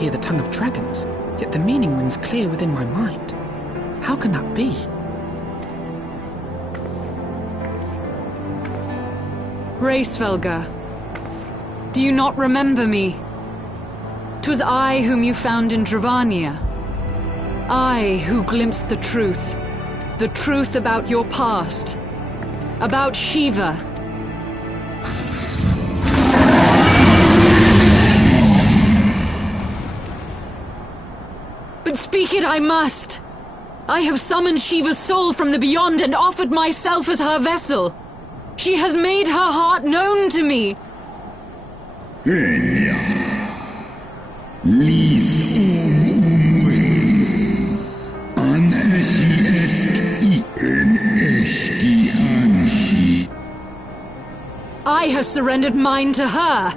Hear the tongue of dragons, yet the meaning rings clear within my mind. How can that be? Ffxiv, do you not remember me? 'Twas I whom you found in Dravania. I who glimpsed the truth about your past, about Shiva. But speak it I must. I have summoned Shiva's soul from the beyond and offered myself as her vessel. She has made her heart known to me. I have surrendered mine to her.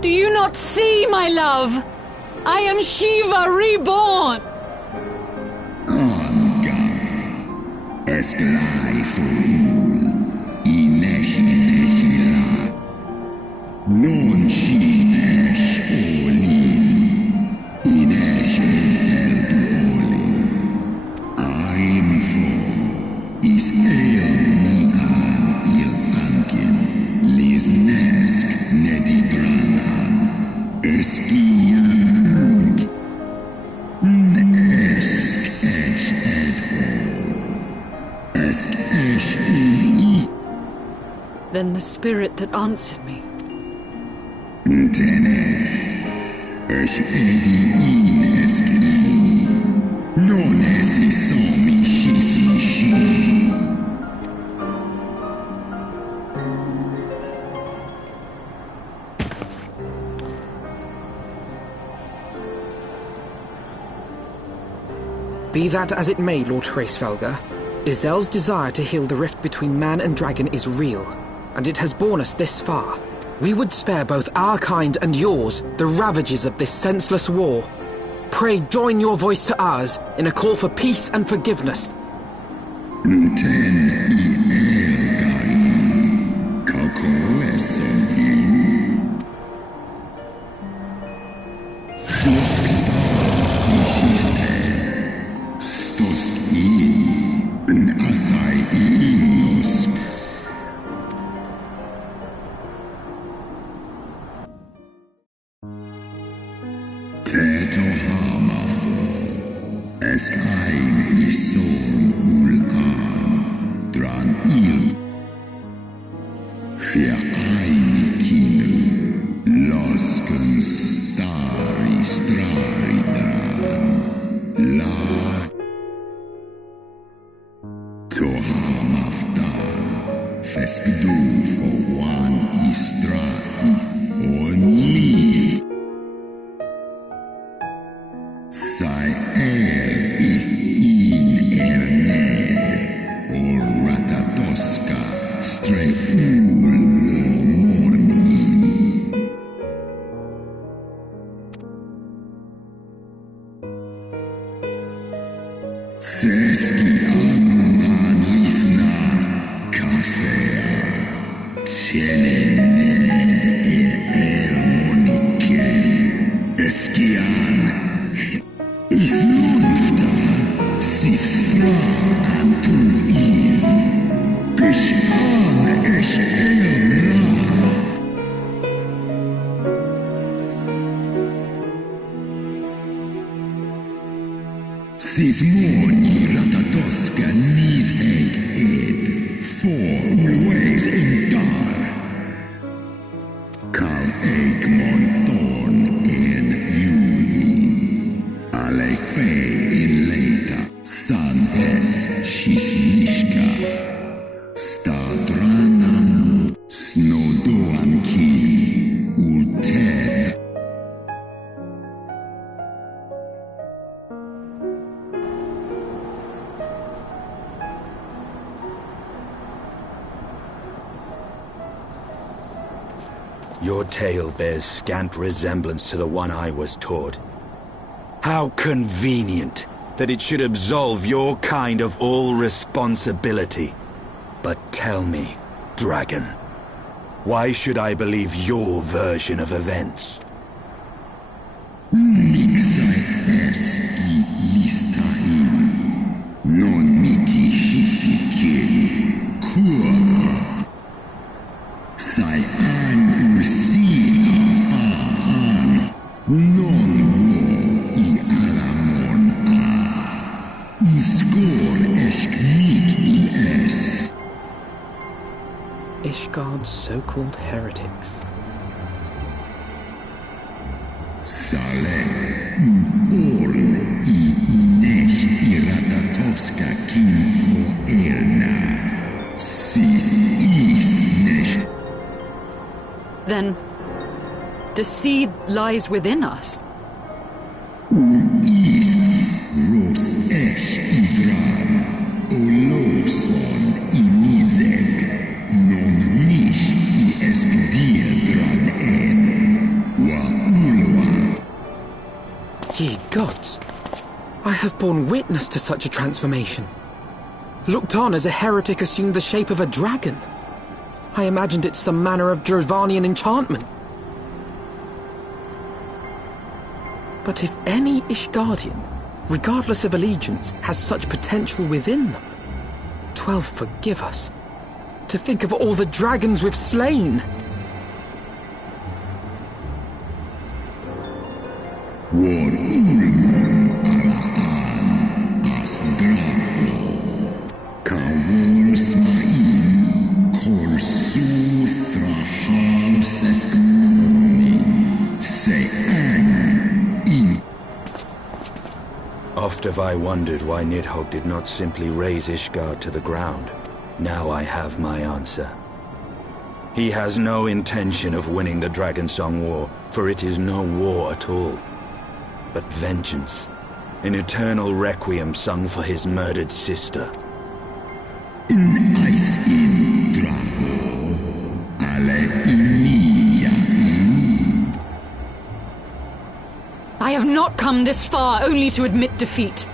Do you not see, my love? I am Shiva reborn! Anga, esklai furul, inesh ineshila, non shi esh olin, inesh in eldu olin, I'm for is el nian il ankin, lisnesk nedidranan, eskian. Then the spirit that answered me. Be that as it may, Lord Hraesvelga, Izel's desire to heal the rift between man and dragon is real, and it has borne us this far. We would spare both our kind and yours the ravages of this senseless war. Pray join your voice to ours in a call for peace and forgiveness. Your tale bears scant resemblance to the one I was taught. How convenient that it should absolve your kind of all responsibility. But tell me, dragon, why should I believe your version of events? Ishgard's so-called heretics. Then the seed lies within us. Ye gods, I have borne witness to such a transformation. Looked on as a heretic assumed the shape of a dragon. I imagined it some manner of Dravanian enchantment. But if any Ishgardian, regardless of allegiance, has such potential within them, 12 forgive us. To think of all the dragons we've slain! War ulmon alaan as drago, kawol smain, kol suthra halseskmoni, se in. Oft have I wondered why Nidhogg did not simply raze Ishgard to the ground. Now I have my answer. He has no intention of winning the Dragonsong War, for it is no war at all, but vengeance, an eternal requiem sung for his murdered sister. In ice in drago, ale inia in. I have not come this far only to admit defeat.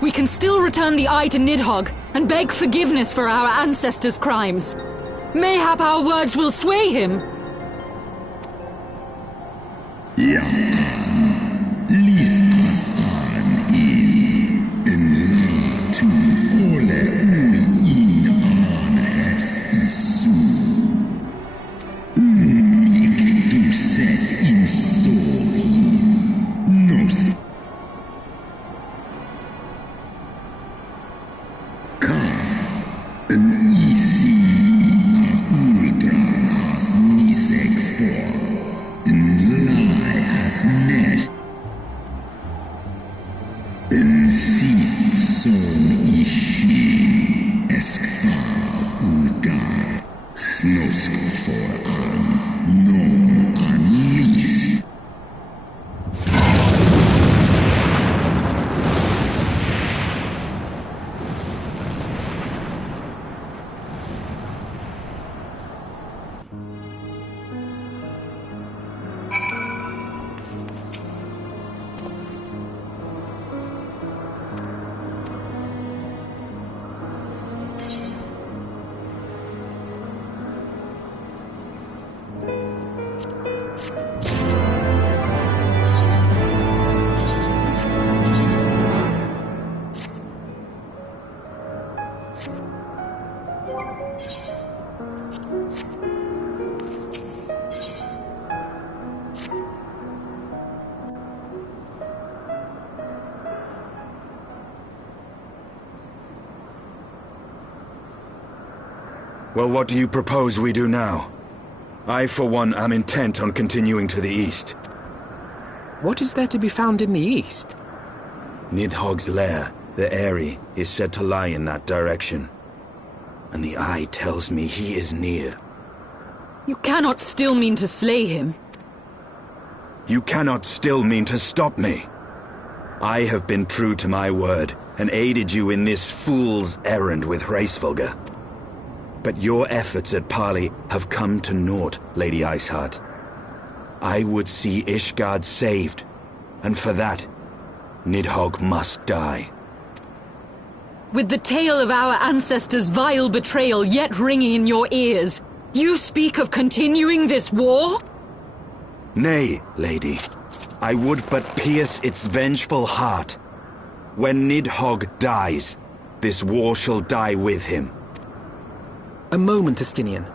We can still return the eye to Nidhogg and beg forgiveness for our ancestors' crimes. Mayhap our words will sway him. Ja an, lis as an in la tu ole ul in an es isu. Mik du set in sohi, nos. Ka, en isi a ultran as nisek for. As net in Sith son ishi eskfar ulgar snosk for an non anlis. Well, what do you propose we do now? I, for one, am intent on continuing to the east. What is there to be found in the east? Nidhogg's lair, the Eyrie, is said to lie in that direction. And the eye tells me he is near. You cannot still mean to slay him. You cannot still mean to stop me. I have been true to my word and aided you in this fool's errand with Ffxiv. But your efforts at parley have come to naught, Lady Iceheart. I would see Ishgard saved, and for that, Nidhogg must die. With the tale of our ancestors' vile betrayal yet ringing in your ears, you speak of continuing this war? Nay, lady. I would but pierce its vengeful heart. When Nidhogg dies, this war shall die with him. A moment, Estinian.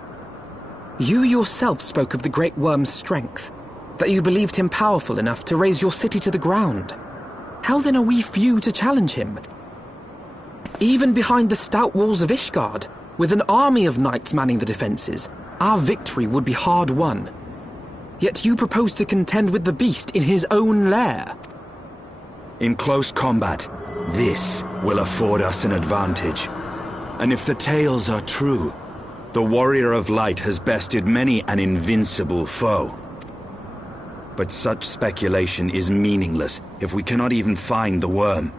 You yourself spoke of the Great Worm's strength, that you believed him powerful enough to raise your city to the ground. How then are we few to challenge him? Even behind the stout walls of Ishgard, with an army of knights manning the defenses, our victory would be hard won. Yet you propose to contend with the beast in his own lair. In close combat, this will afford us an advantage. And if the tales are true, the Warrior of Light has bested many an invincible foe. But such speculation is meaningless if we cannot even find the worm.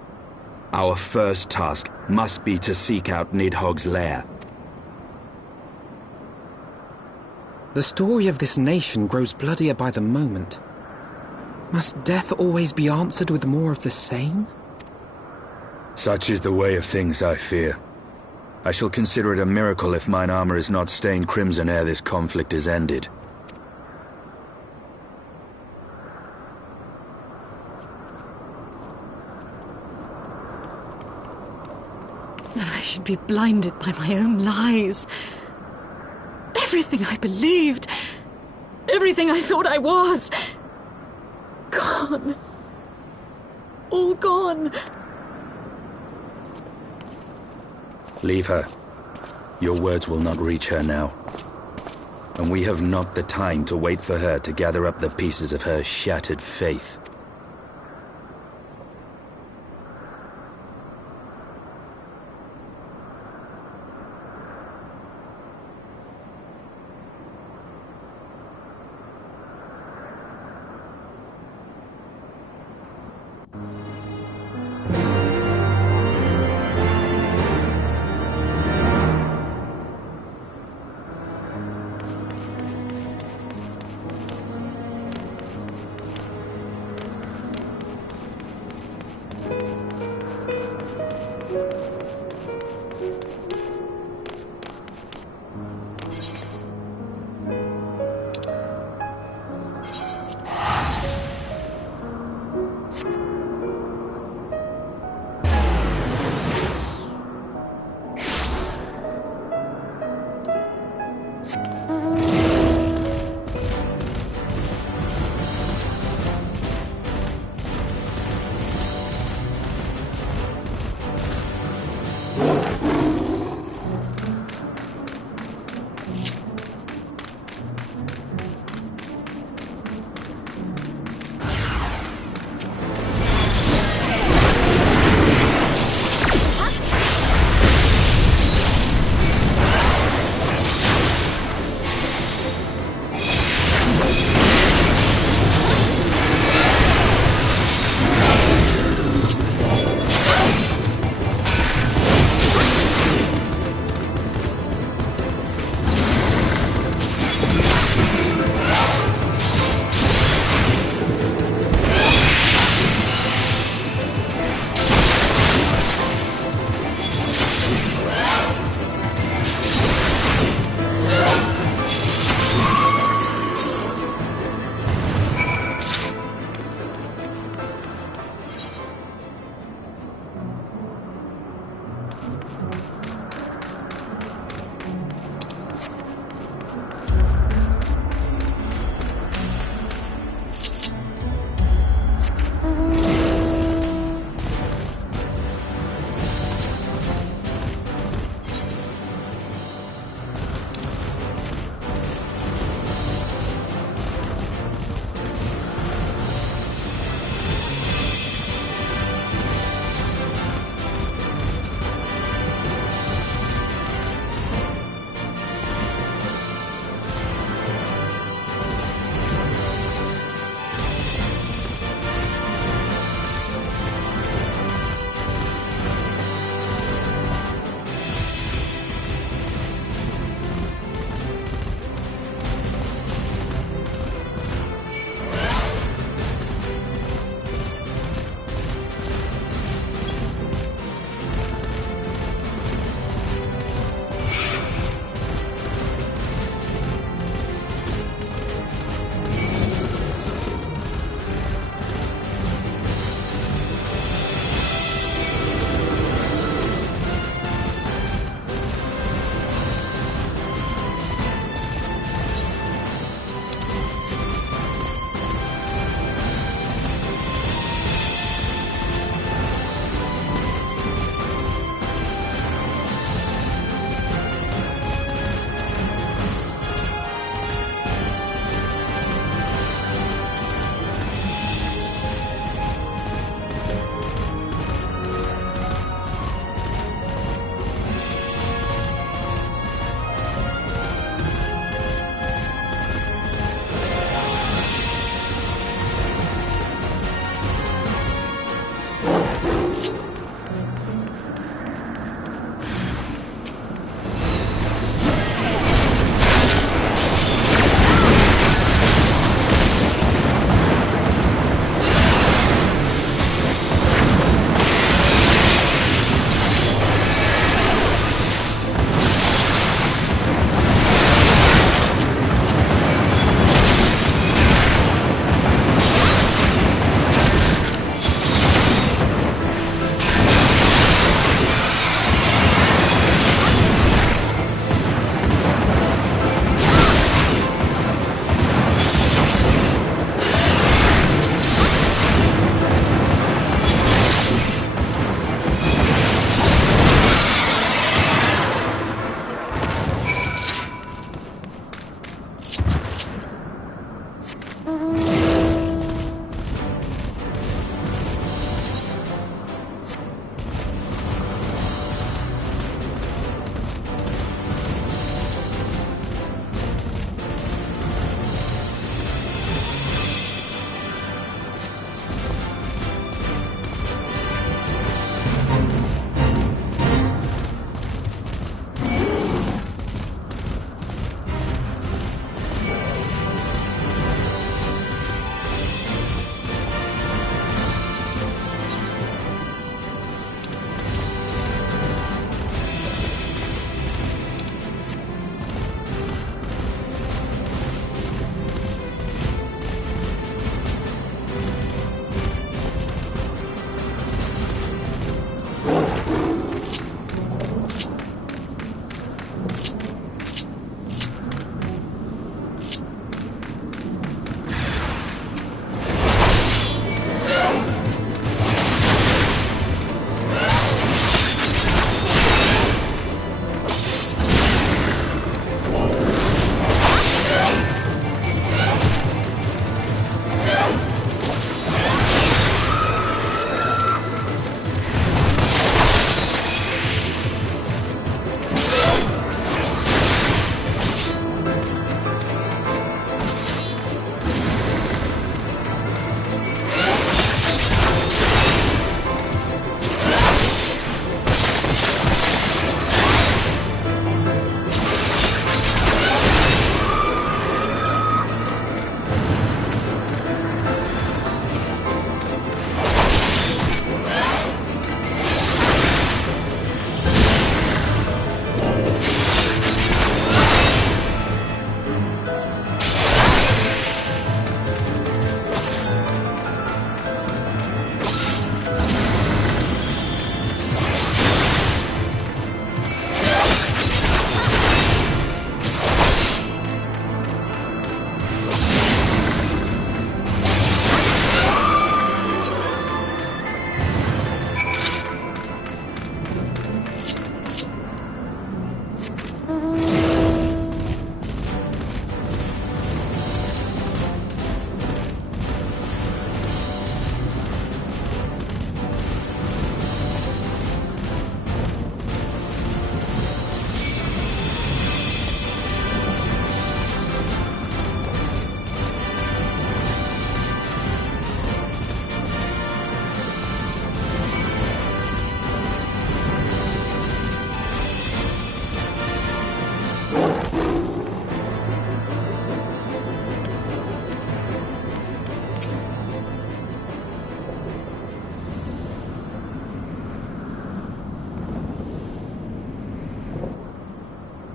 Our first task must be to seek out Nidhogg's lair. The story of this nation grows bloodier by the moment. Must death always be answered with more of the same? Such is the way of things, I fear. I shall consider it a miracle if mine armor is not stained crimson ere this conflict is ended. That I should be blinded by my own lies. Everything I believed, everything I thought I was, gone. All gone. Leave her. Your words will not reach her now. And we have not the time to wait for her to gather up the pieces of her shattered faith.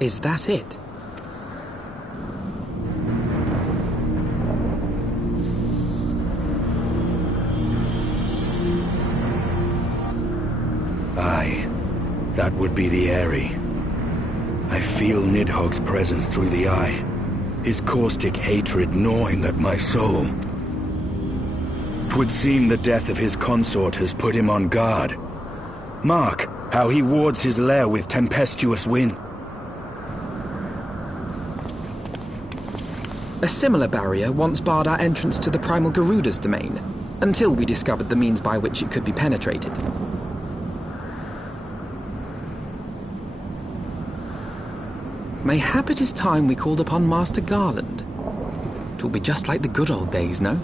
Is that it? Aye, that would be the Eyrie. I feel Nidhogg's presence through the eye, his caustic hatred gnawing at my soul. 'Twould seem the death of his consort has put him on guard. Mark how he wards his lair with tempestuous wind. A similar barrier once barred our entrance to the Primal Garuda's domain, until we discovered the means by which it could be penetrated. Mayhap it is time we called upon Master Garland. It will be just like the good old days, no?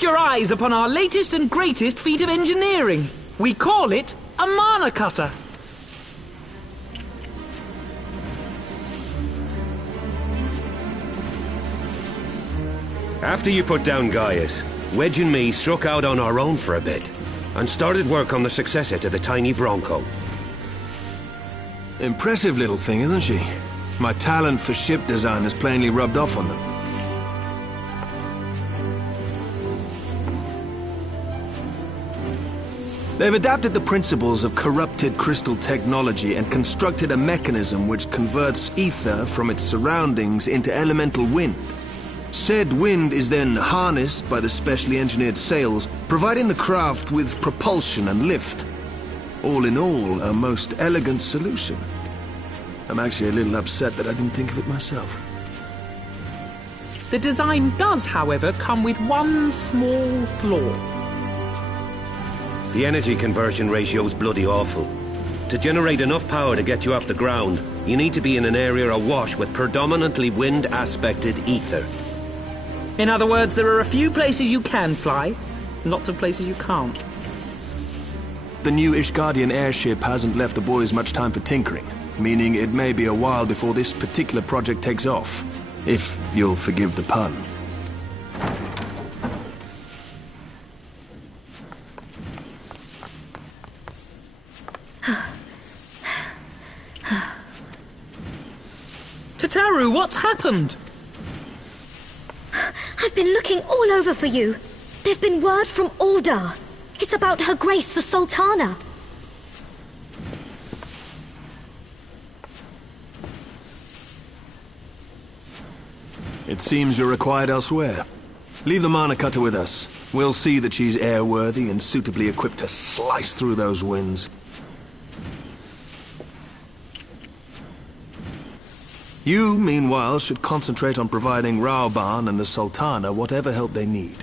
Feast your eyes upon our latest and greatest feat of engineering. We call it a mana cutter. After you put down Gaius, Wedge and me struck out on our own for a bit, and started work on the successor to the tiny Bronco. Impressive little thing, isn't she? My talent for ship design has plainly rubbed off on them. They've adapted the principles of corrupted crystal technology and constructed a mechanism which converts ether from its surroundings into elemental wind. Said wind is then harnessed by the specially engineered sails, providing the craft with propulsion and lift. All in all, a most elegant solution. I'm actually a little upset that I didn't think of it myself. The design does, however, come with one small flaw. The energy conversion ratio's bloody awful. To generate enough power to get you off the ground, you need to be in an area awash with predominantly wind-aspected ether. In other words, there are a few places you can fly, and lots of places you can't. The new Ishgardian airship hasn't left the boys much time for tinkering, meaning it may be a while before this particular project takes off. If you'll forgive the pun. Tataru, what's happened? I've been looking all over for you. There's been word from Aldar. It's about Her Grace the Sultana. It seems you're required elsewhere. Leave the mana cutter with us. We'll see that she's airworthy and suitably equipped to slice through those winds. You, meanwhile, should concentrate on providing Raoban and the Sultana whatever help they need.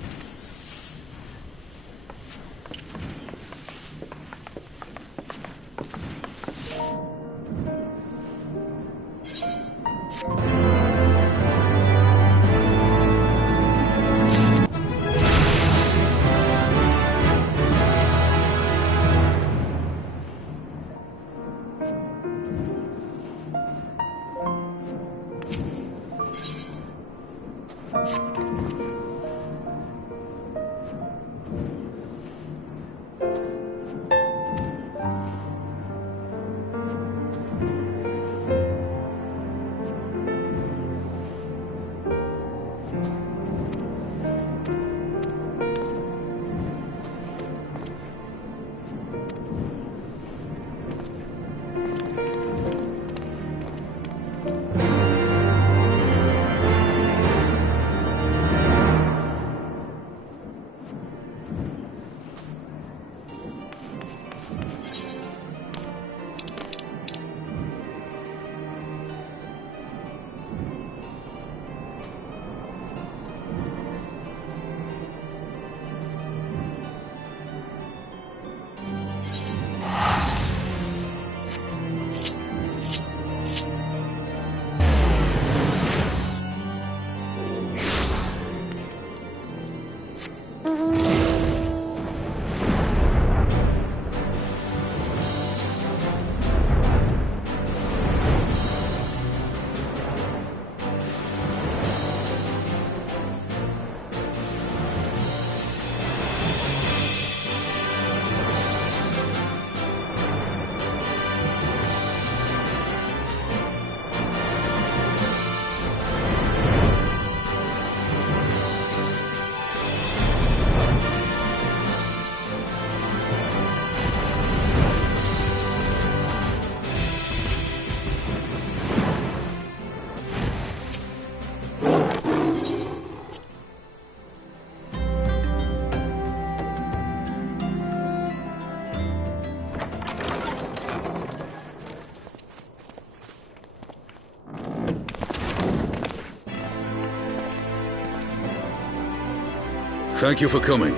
Thank you for coming.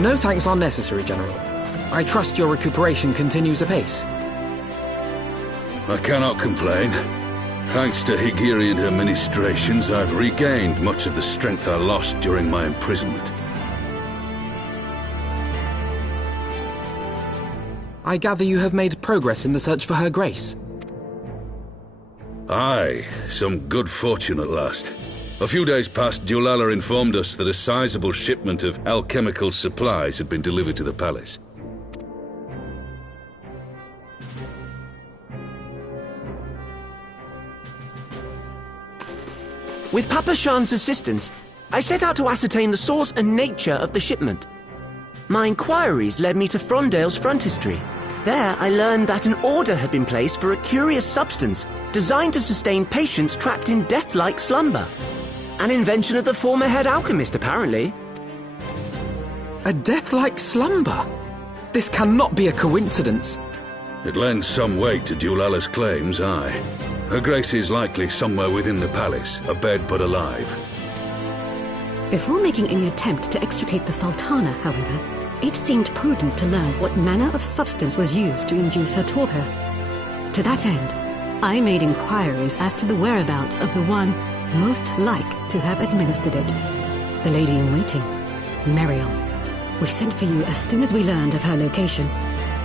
No thanks are necessary, General. I trust your recuperation continues apace. I cannot complain. Thanks to Higirian administrations, I've regained much of the strength I lost during my imprisonment. I gather you have made progress in the search for Her Grace. Aye, some good fortune at last. A few days past, Dulala informed us that a sizable shipment of alchemical supplies had been delivered to the palace. With Papa Shan's assistance, I set out to ascertain the source and nature of the shipment. My inquiries led me to Frondale's frontistery. There, I learned that an order had been placed for a curious substance designed to sustain patients trapped in death-like slumber. An invention of the former head alchemist, apparently. A death-like slumber? This cannot be a coincidence. It lends some weight to Dulala's claims, aye. Her Grace is likely somewhere within the palace, abed but alive. Before making any attempt to extricate the Sultana, however, it seemed prudent to learn what manner of substance was used to induce her torpor. To that end, I made inquiries as to the whereabouts of the one most like to have administered it. The lady-in-waiting, Meriel. We sent for you as soon as we learned of her location.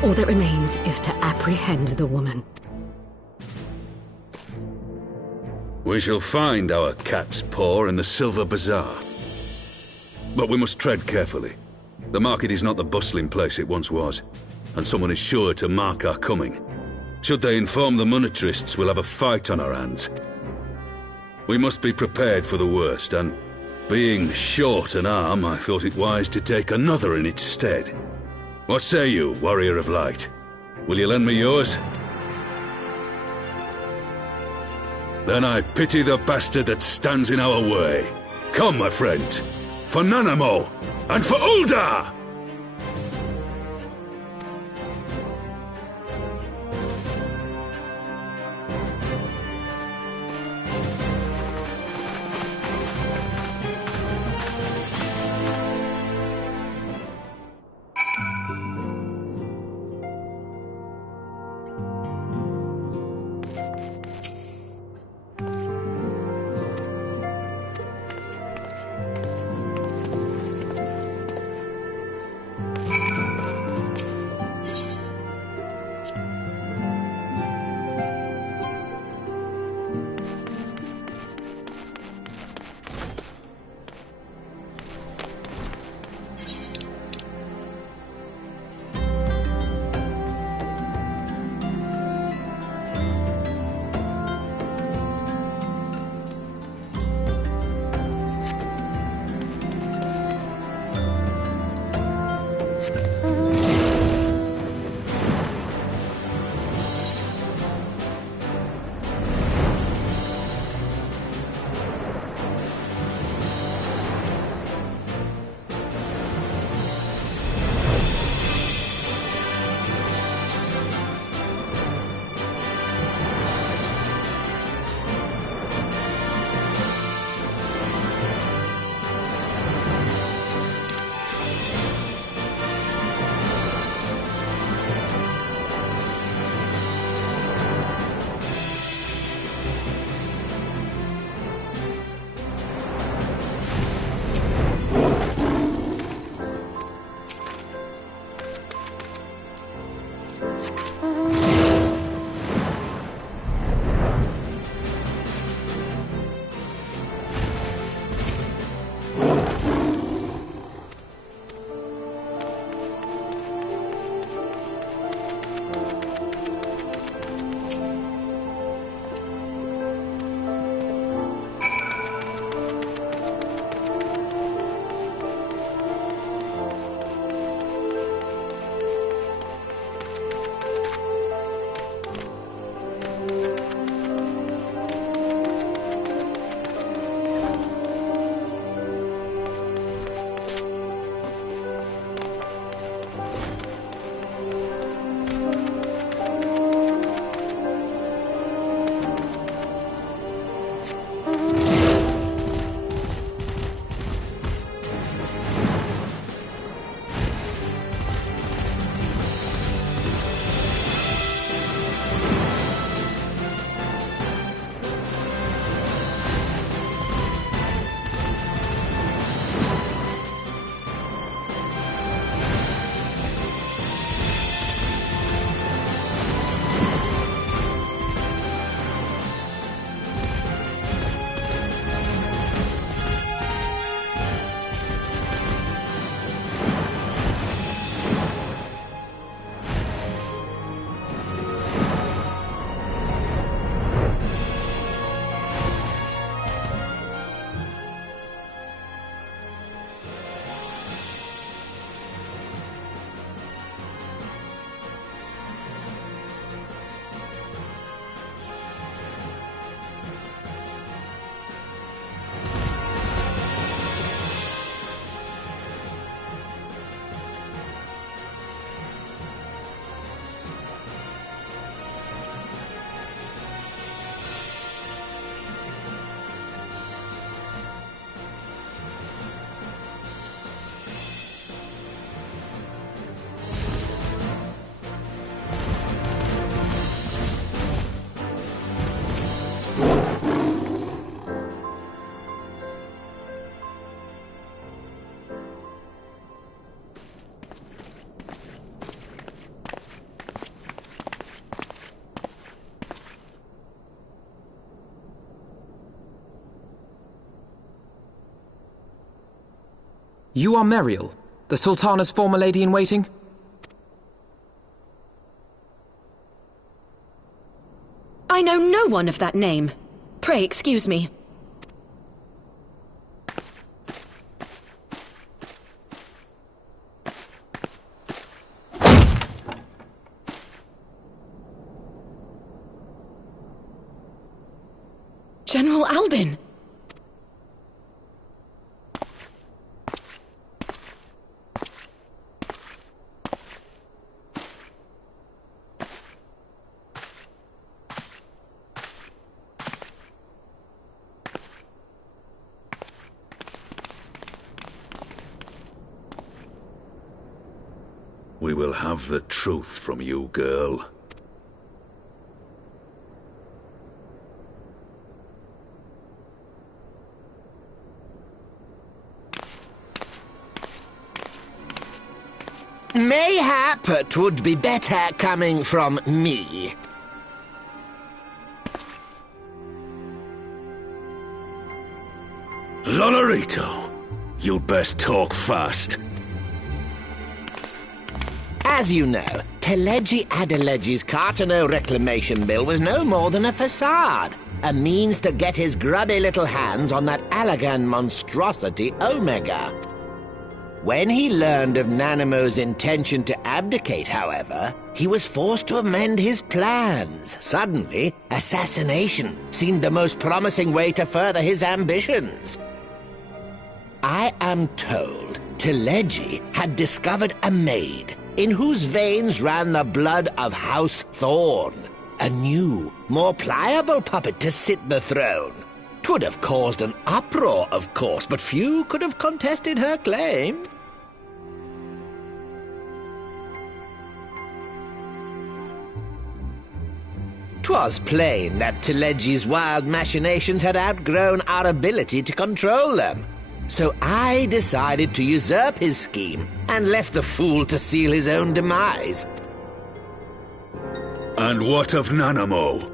All that remains is to apprehend the woman. We shall find our cat's paw in the Silver Bazaar. But we must tread carefully. The market is not the bustling place it once was, and someone is sure to mark our coming. Should they inform the monetarists, we'll have a fight on our hands. We must be prepared for the worst, and being short an arm, I thought it wise to take another in its stead. What say you, Warrior of Light? Will you lend me yours? Then I pity the bastard that stands in our way. Come, my friends, for Nanamo, and for Ul'dah! You are Meriel, the Sultana's former lady-in-waiting? I know no one of that name. Pray excuse me. General Alden! We will have the truth from you, girl. Mayhap 'twould be better coming from me. Lonorito, you'd best talk fast. As you know, Teleji Adeleji's Cartano reclamation bill was no more than a facade, a means to get his grubby little hands on that Allagan monstrosity Omega. When he learned of Nanamo's intention to abdicate, however, he was forced to amend his plans. Suddenly, assassination seemed the most promising way to further his ambitions. I am told Teleji had discovered a maid in whose veins ran the blood of House Thorn, a new, more pliable puppet to sit the throne. 'Twould have caused an uproar, of course, but few could have contested her claim. 'Twas plain that Teleji's wild machinations had outgrown our ability to control them. So I decided to usurp his scheme and left the fool to seal his own demise. And what of Nanamo?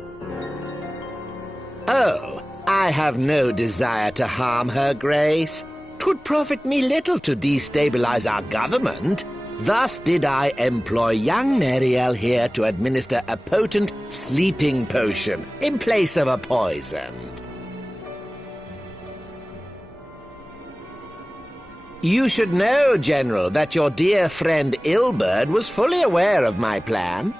Oh, I have no desire to harm her grace. 'Twould profit me little to destabilize our government. Thus did I employ young Meriel here to administer a potent sleeping potion in place of a poison. You should know, General, that your dear friend Ilberd was fully aware of my plan.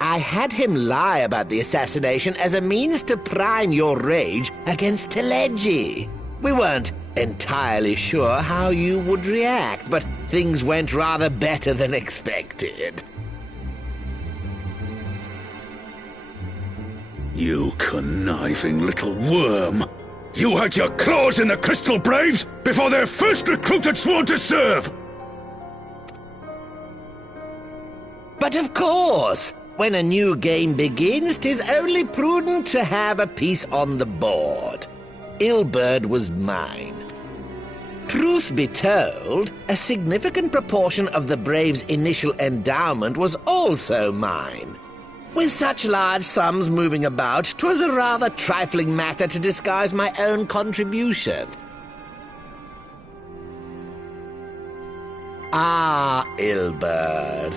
I had him lie about the assassination as a means to prime your rage against Teleji. We weren't entirely sure how you would react, but things went rather better than expected. You conniving little worm! You had your claws in the Crystal Braves before their first recruit had sworn to serve! But of course, when a new game begins, 'tis only prudent to have a piece on the board. Ilberd was mine. Truth be told, a significant proportion of the Braves' initial endowment was also mine. With such large sums moving about, 'twas a rather trifling matter to disguise my own contribution. Ah, Ilberd.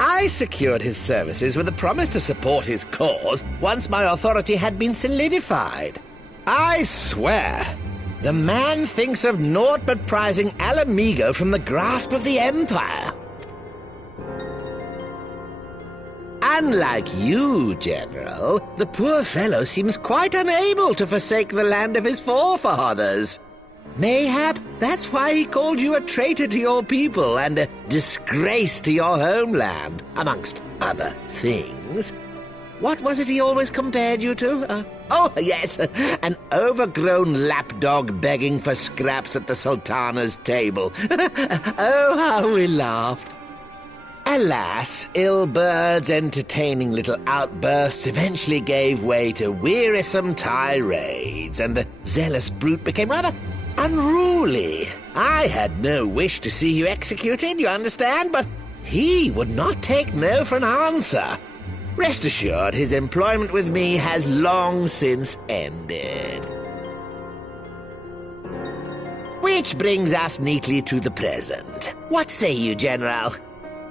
I secured his services with a promise to support his cause once my authority had been solidified. I swear, the man thinks of naught but prizing Alamigo from the grasp of the Empire. Unlike you, General, the poor fellow seems quite unable to forsake the land of his forefathers. Mayhap that's why he called you a traitor to your people and a disgrace to your homeland, amongst other things. What was it he always compared you to? Oh, yes, an overgrown lapdog begging for scraps at the Sultana's table. Oh, how we laughed. Alas, Ilberd's entertaining little outbursts eventually gave way to wearisome tirades, and the zealous brute became rather unruly. I had no wish to see you executed, you understand, but he would not take no for an answer. Rest assured, his employment with me has long since ended. We Which brings us neatly to the present. What say you, General?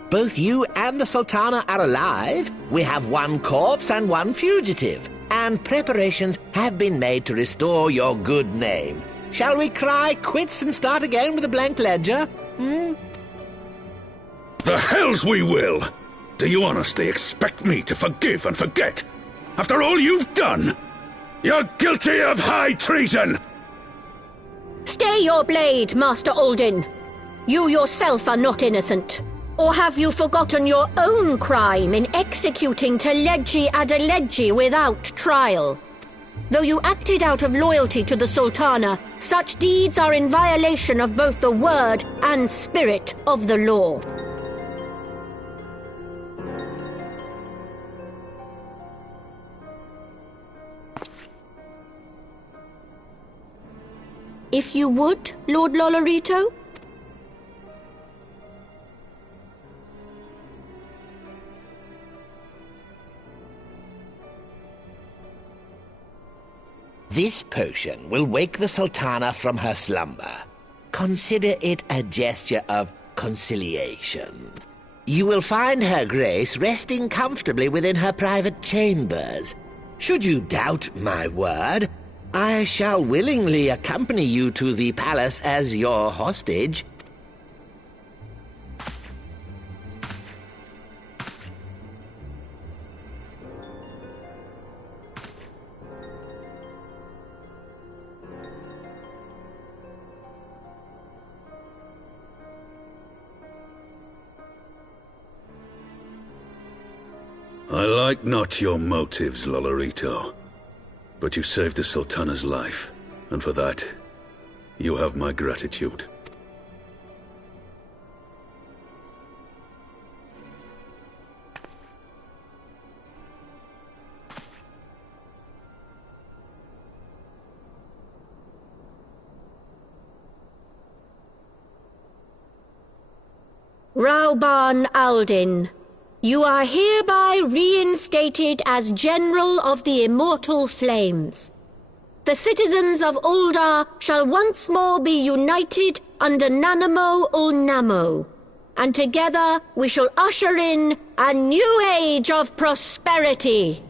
Both you and the Sultana are alive. We have one corpse and one fugitive. And preparations have been made to restore your good name. Shall we cry quits and start again with a blank ledger? The hells we will! Do you honestly expect me to forgive and forget? After all you've done? You're guilty of high treason! Stay your blade, Master Alden. You yourself are not innocent. Or have you forgotten your own crime in executing Teledji Adeledji without trial? Though you acted out of loyalty to the Sultana, such deeds are in violation of both the word and spirit of the law. If you would, Lord Lolorito? This potion will wake the Sultana from her slumber. Consider it a gesture of conciliation. You will find Her Grace resting comfortably within her private chambers. Should you doubt my word, I shall willingly accompany you to the palace as your hostage. I like not your motives, Lolorito. But you saved the Sultana's life, and for that, you have my gratitude. Rauban Aldin, you are hereby reinstated as General of the Immortal Flames. The citizens of Uldar shall once more be united under Nanamo Ulnamo, and together we shall usher in a new age of prosperity.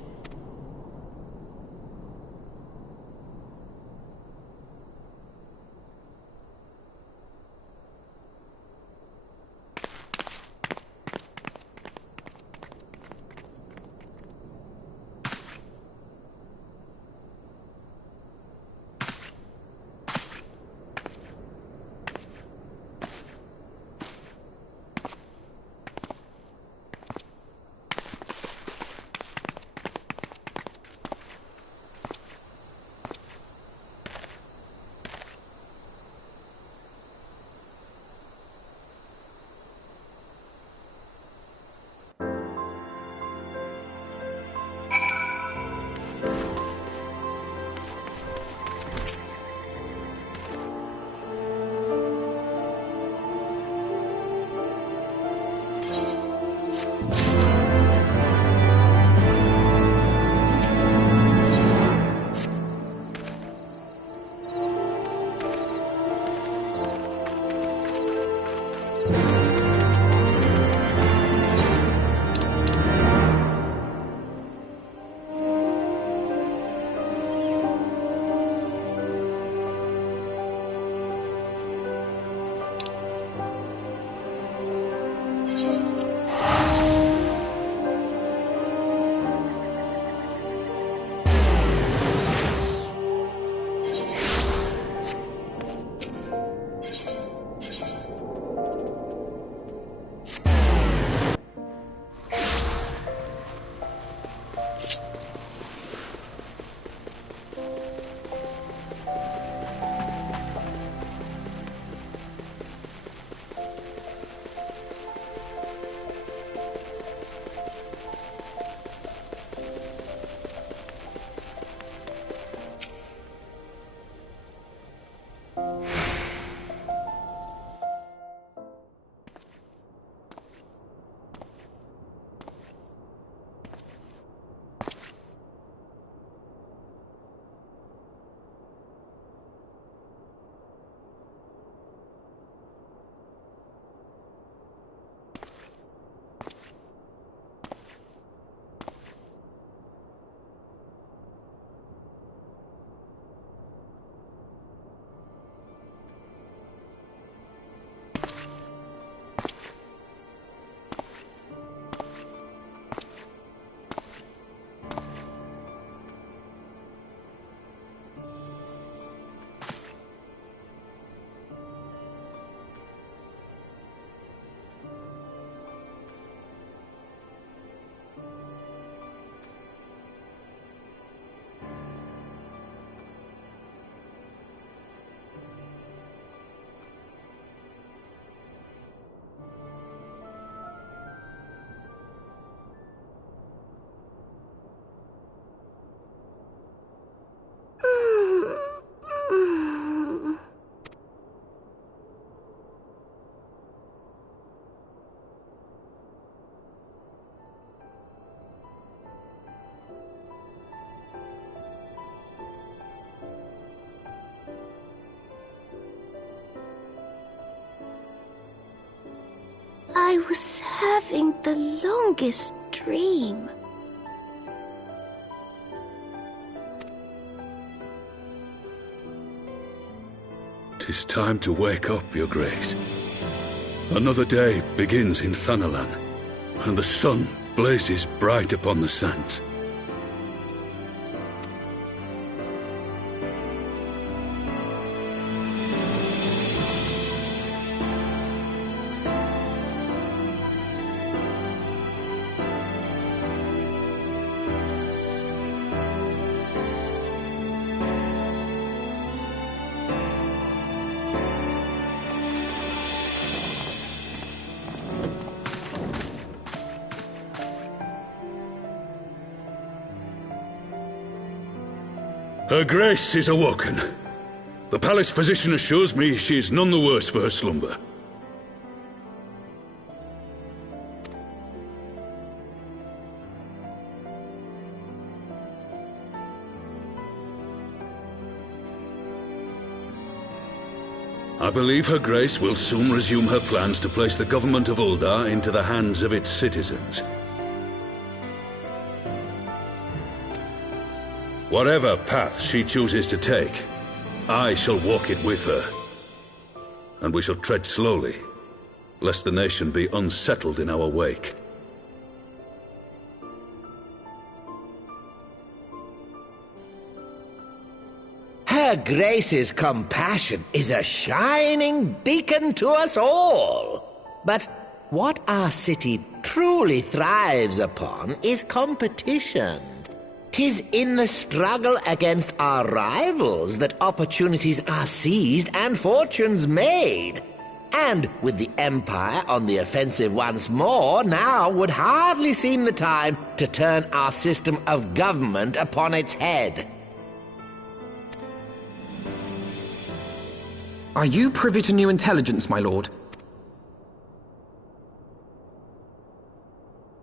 I was having the longest dream. "'Tis time to wake up, Your Grace. Another day begins in Thanalan, and the sun blazes bright upon the sands. Her Grace is awoken. The palace physician assures me she is none the worse for her slumber. I believe Her Grace will soon resume her plans to place the government of Uldar into the hands of its citizens. Whatever path she chooses to take, I shall walk it with her. And we shall tread slowly, lest the nation be unsettled in our wake. Her Grace's compassion is a shining beacon to us all. But what our city truly thrives upon is competition. 'Tis in the struggle against our rivals that opportunities are seized and fortunes made. And with the Empire on the offensive once more, now would hardly seem the time to turn our system of government upon its head. Are you privy to new intelligence, my lord?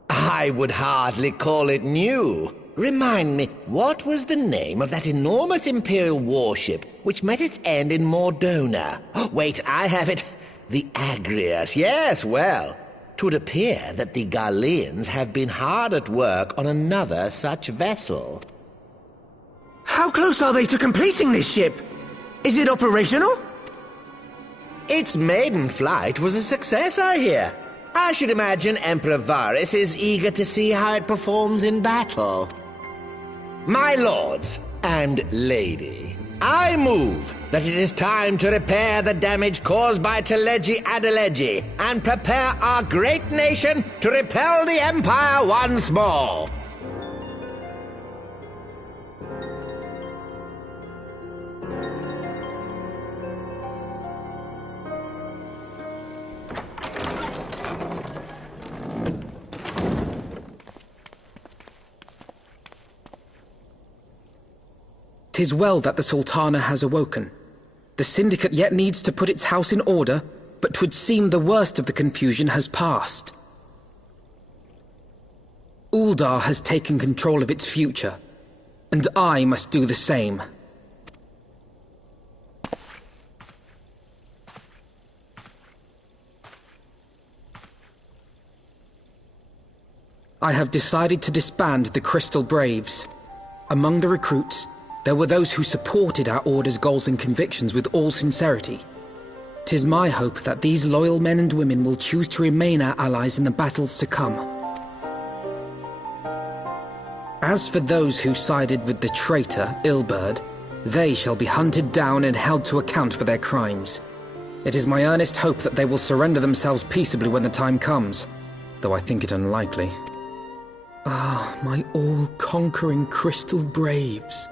I would hardly call it new. Remind me, what was the name of that enormous Imperial warship which met its end in Mordona? Oh, wait, I have it. The Agrius. Yes, well, 'twould appear that the Garleans have been hard at work on another such vessel. How close are they to completing this ship? Is it operational? Its maiden flight was a success, I hear. I should imagine Emperor Varys is eager to see how it performs in battle. My lords and lady, I move that it is time to repair the damage caused by Teleji Adeleji and prepare our great nation to repel the Empire once more. "'Tis well that the Sultana has awoken. The Syndicate yet needs to put its house in order, but 'twould seem the worst of the confusion has passed. Uldar has taken control of its future, and I must do the same. I have decided to disband the Crystal Braves. Among the recruits, there were those who supported our Order's goals and convictions with all sincerity. 'Tis my hope that these loyal men and women will choose to remain our allies in the battles to come. As for those who sided with the traitor, Ilberd, they shall be hunted down and held to account for their crimes. It is my earnest hope that they will surrender themselves peaceably when the time comes, though I think it unlikely. Ah, my all-conquering Crystal Braves.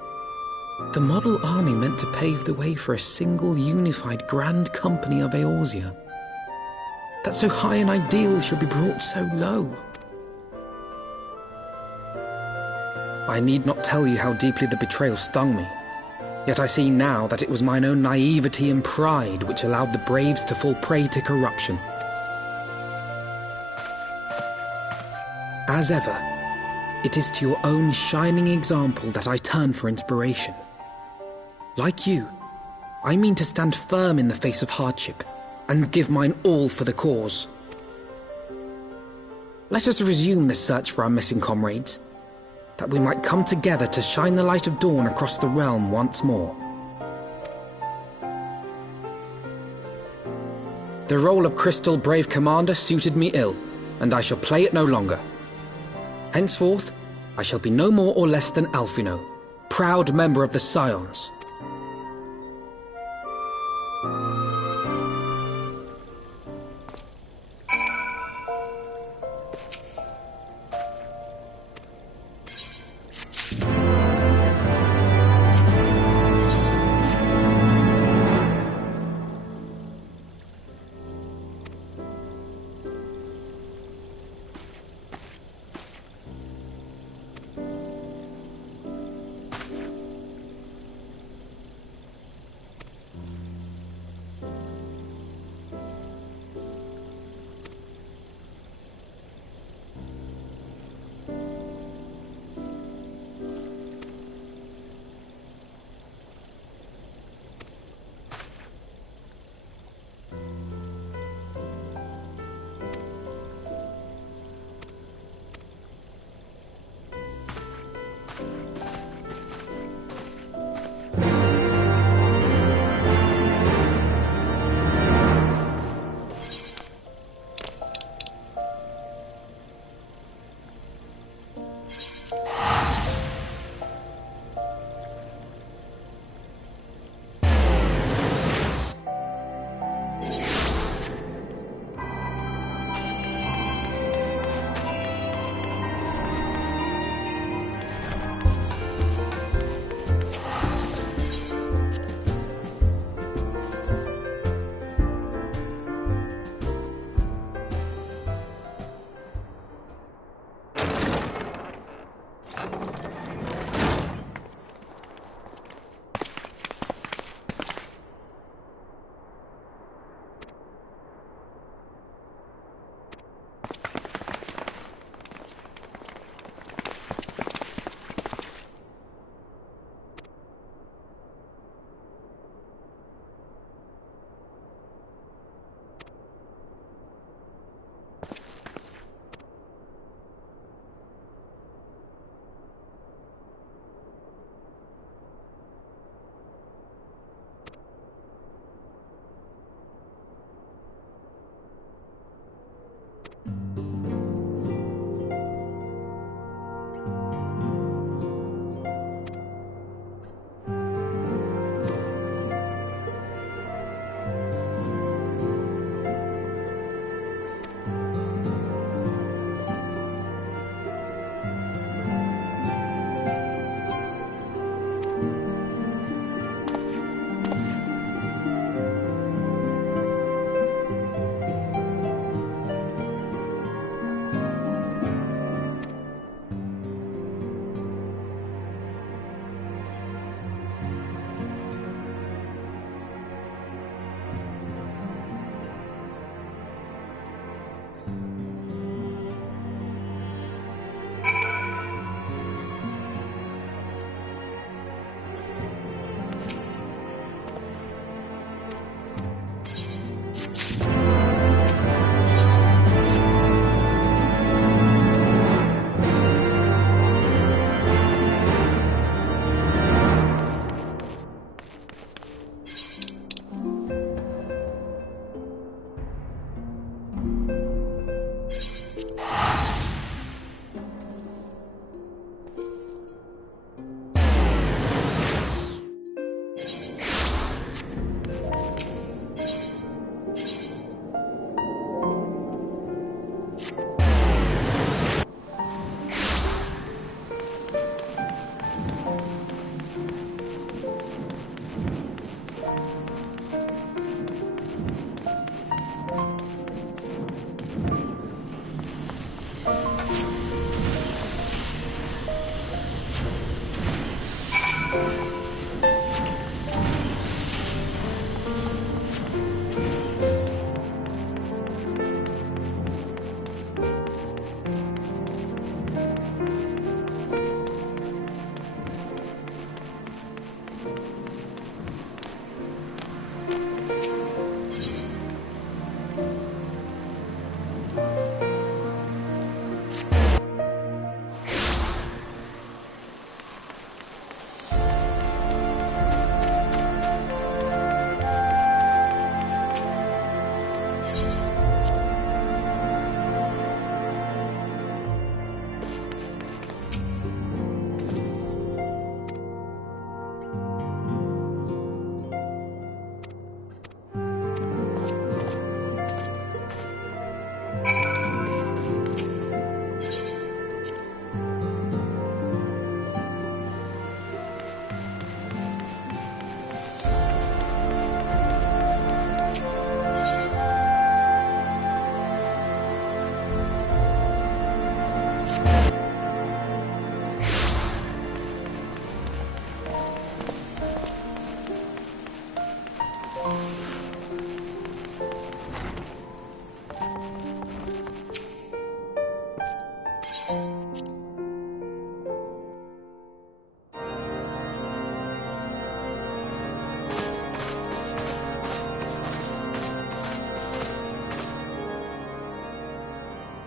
The model army meant to pave the way for a single, unified Grand Company of Eorzea. That so high an ideal should be brought so low. I need not tell you how deeply the betrayal stung me. Yet I see now that it was mine own naivety and pride which allowed the Braves to fall prey to corruption. As ever, it is to your own shining example that I turn for inspiration. Like you, I mean to stand firm in the face of hardship and give mine all for the cause. let us resume the search for our missing comrades, that we might come together to shine the light of dawn across the realm once more. The role of Crystal Brave Commander suited me ill, and I shall play it no longer. Henceforth, I shall be no more or less than Alphino, proud member of the Scions.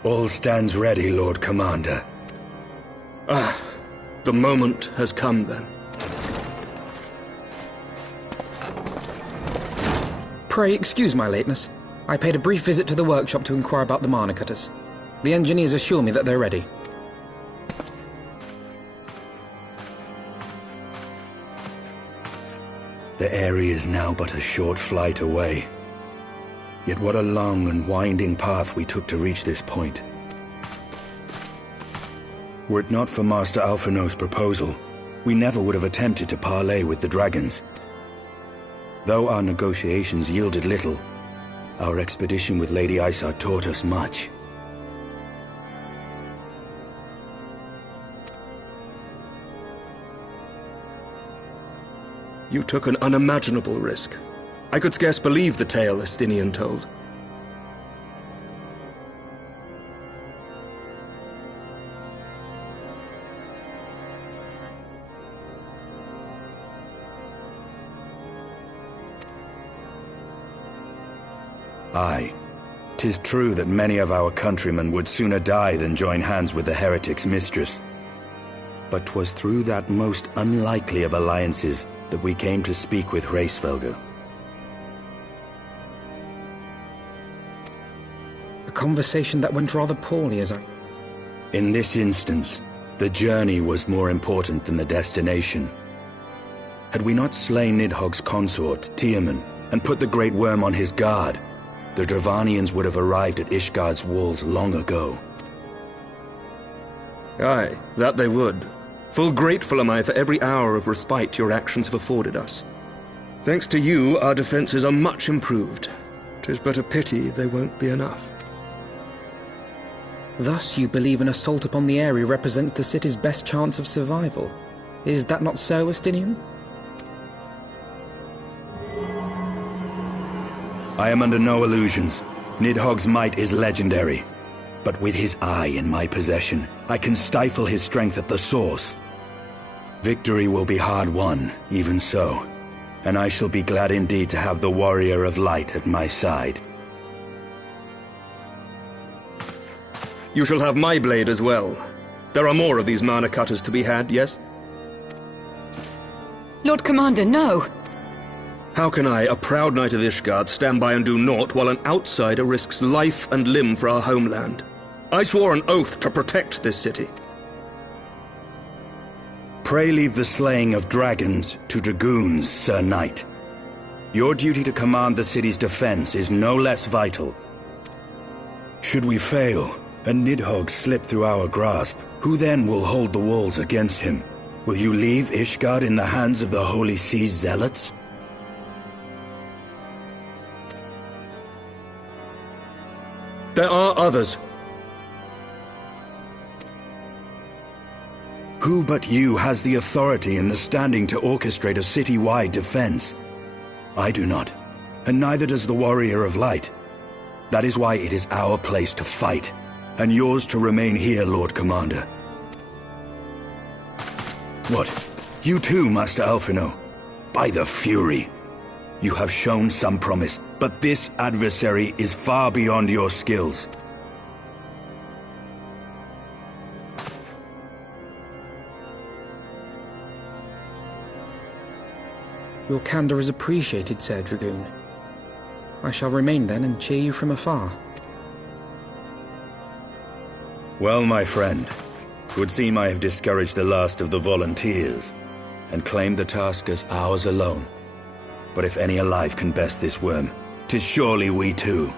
All stands ready, Lord Commander. Ah, the moment has come then. Pray excuse my lateness. I paid a brief visit to the workshop to inquire about the mana cutters. The engineers assure me that they're ready. The area is now but a short flight away. Yet what a long and winding path we took to reach this point. Were it not for Master Alphino's proposal, we never would have attempted to parley with the dragons. Though our negotiations yielded little, our expedition with Lady Isar taught us much. You took an unimaginable risk. I could scarce believe the tale Estinian told. Aye, 'tis true that many of our countrymen would sooner die than join hands with the heretic's mistress. But 'twas through that most unlikely of alliances that we came to speak with Ffxiv. A conversation that went rather poorly as I... In this instance, the journey was more important than the destination. Had we not slain Nidhogg's consort, Tiaman, and put the Great Worm on his guard, the Dravanians would have arrived at Ishgard's walls long ago. Aye, that they would. Full grateful am I for every hour of respite your actions have afforded us. Thanks to you, our defenses are much improved. 'Tis but a pity they won't be enough. Thus you believe an assault upon the area represents the city's best chance of survival. Is that not so, Estinian? I am under no illusions. Nidhogg's might is legendary. But with his eye in my possession, I can stifle his strength at the source. Victory will be hard won, even so. And I shall be glad indeed to have the Warrior of Light at my side. You shall have my blade as well. There are more of these mana cutters to be had, yes? Lord Commander, no! How can I, a proud knight of Ishgard, stand by and do naught while an outsider risks life and limb for our homeland? I swore an oath to protect this city. Pray leave the slaying of dragons to dragoons, Sir Knight. Your duty to command the city's defense is no less vital. Should we fail, and Nidhogg slip through our grasp, who then will hold the walls against him? Will you leave Ishgard in the hands of the Holy Sea's zealots? There are others. Who but you has the authority and the standing to orchestrate a city-wide defense? I do not, and neither does the Warrior of Light. That is why it is our place to fight, and yours to remain here, Lord Commander. What? You too, Master Alphino? By the Fury! You have shown some promise, but this adversary is far beyond your skills. Your candor is appreciated, Sir Dragoon. I shall remain then and cheer you from afar. Well, my friend, it would seem I have discouraged the last of the volunteers, and claimed the task as ours alone. But if any alive can best this worm, 'tis surely we too.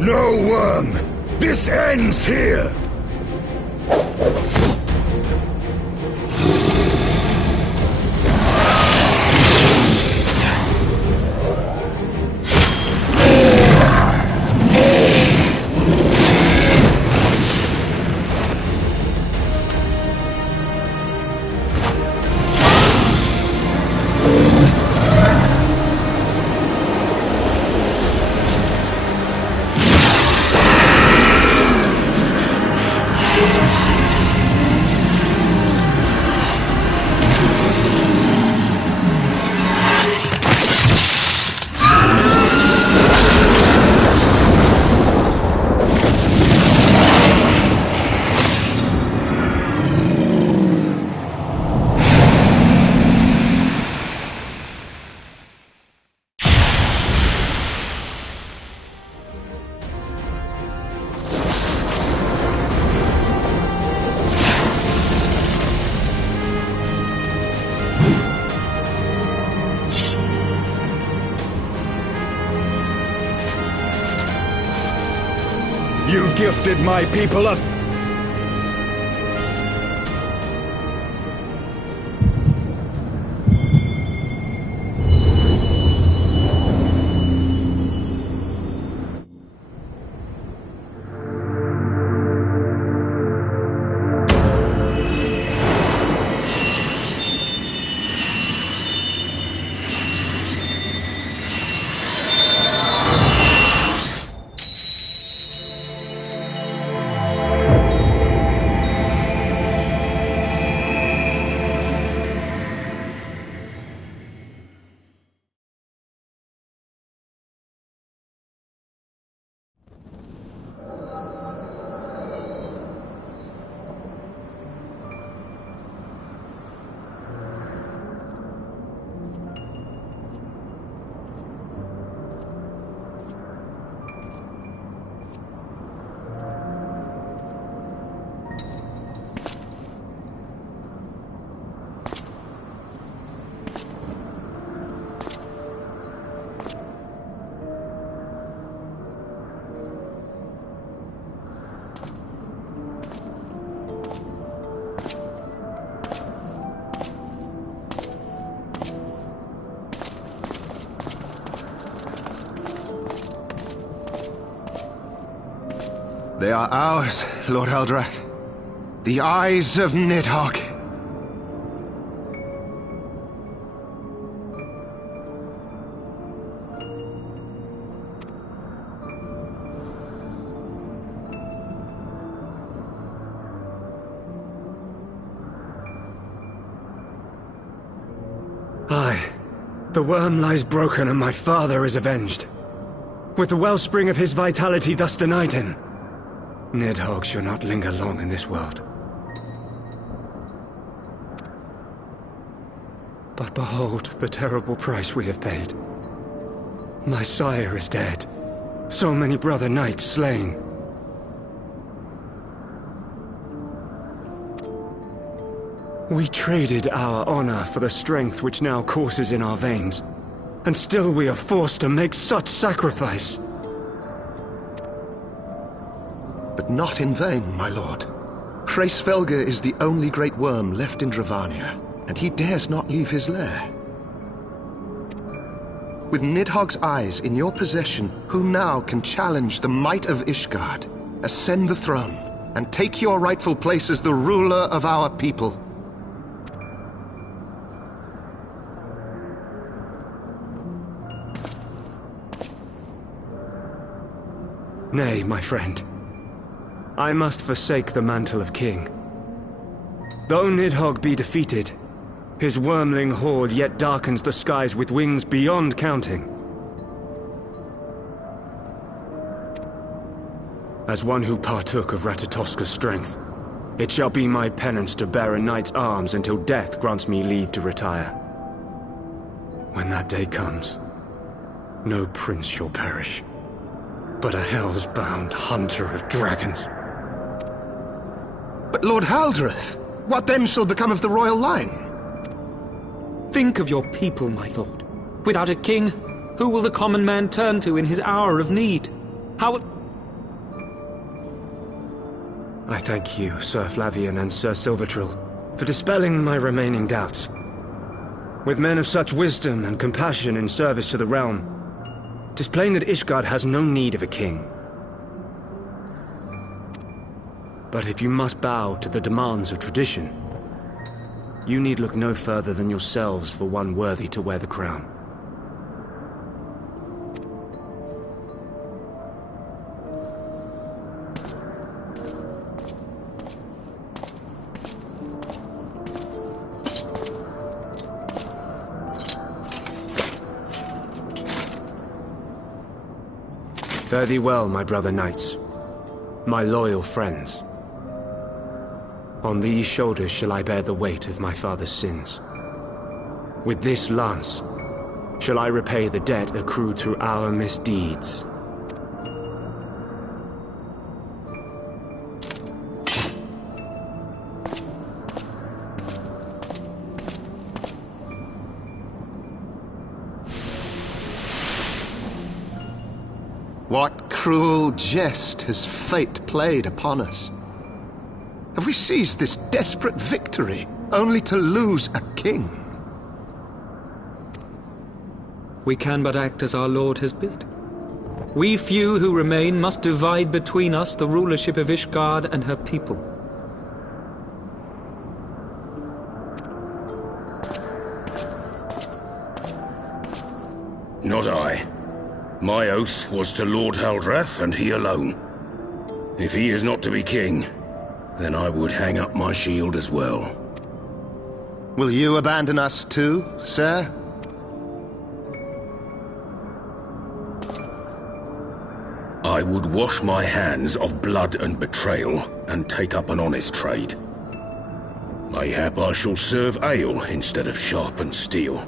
No worm! This ends here! You gifted my people a... They are ours, Lord Eldrath. The eyes of Nidhogg. Aye. The worm lies broken and my father is avenged. With the wellspring of his vitality thus denied him, Nidhogg shall not linger long in this world. But behold the terrible price we have paid. My sire is dead. So many brother knights slain. We traded our honor for the strength which now courses in our veins. And still we are forced to make such sacrifice. But not in vain, my lord. Ffxiv is the only great worm left in Dravania, and he dares not leave his lair. With Nidhogg's eyes in your possession, who now can challenge the might of Ishgard, ascend the throne, and take your rightful place as the ruler of our people? Nay, my friend. I must forsake the mantle of king. Though Nidhogg be defeated, his wormling horde yet darkens the skies with wings beyond counting. As one who partook of Ratatoska's strength, it shall be my penance to bear a knight's arms until death grants me leave to retire. When that day comes, no prince shall perish, but a hell's-bound hunter of dragons. But Lord Haldreth! What then shall become of the royal line? Think of your people, my lord. Without a king, who will the common man turn to in his hour of need? How... I thank you, Sir Flavian and Sir Silvertrill, for dispelling my remaining doubts. With men of such wisdom and compassion in service to the realm, 'tis plain that Ishgard has no need of a king. But if you must bow to the demands of tradition, you need look no further than yourselves for one worthy to wear the crown. Fare thee well, my brother knights, my loyal friends. On these shoulders shall I bear the weight of my father's sins. With this lance shall I repay the debt accrued through our misdeeds. What cruel jest has fate played upon us? Have we seized this desperate victory only to lose a king? We can but act as our lord has bid. We few who remain must divide between us the rulership of Ishgard and her people. Not I. My oath was to Lord Haldrath, and he alone. If he is not to be king, then I would hang up my shield as well. Will you abandon us too, sir? I would wash my hands of blood and betrayal, and take up an honest trade. Mayhap I shall serve ale instead of sharpened steel.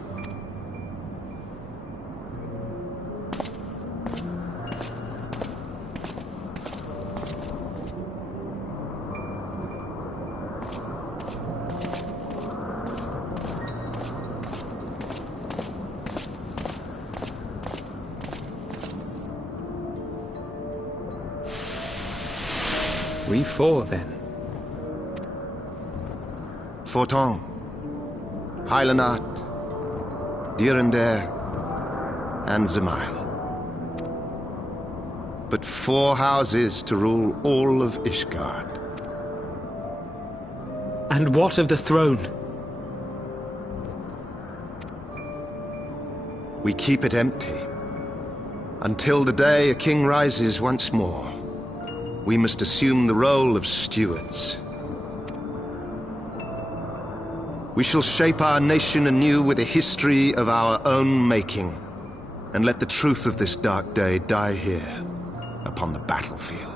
We four, then. Forton, Heilenat, Dyrender, and Zemail. But 4 houses to rule all of Ishgard. And what of the throne? We keep it empty. Until the day a king rises once more, we must assume the role of stewards. We shall shape our nation anew with a history of our own making, and let the truth of this dark day die here, upon the battlefield.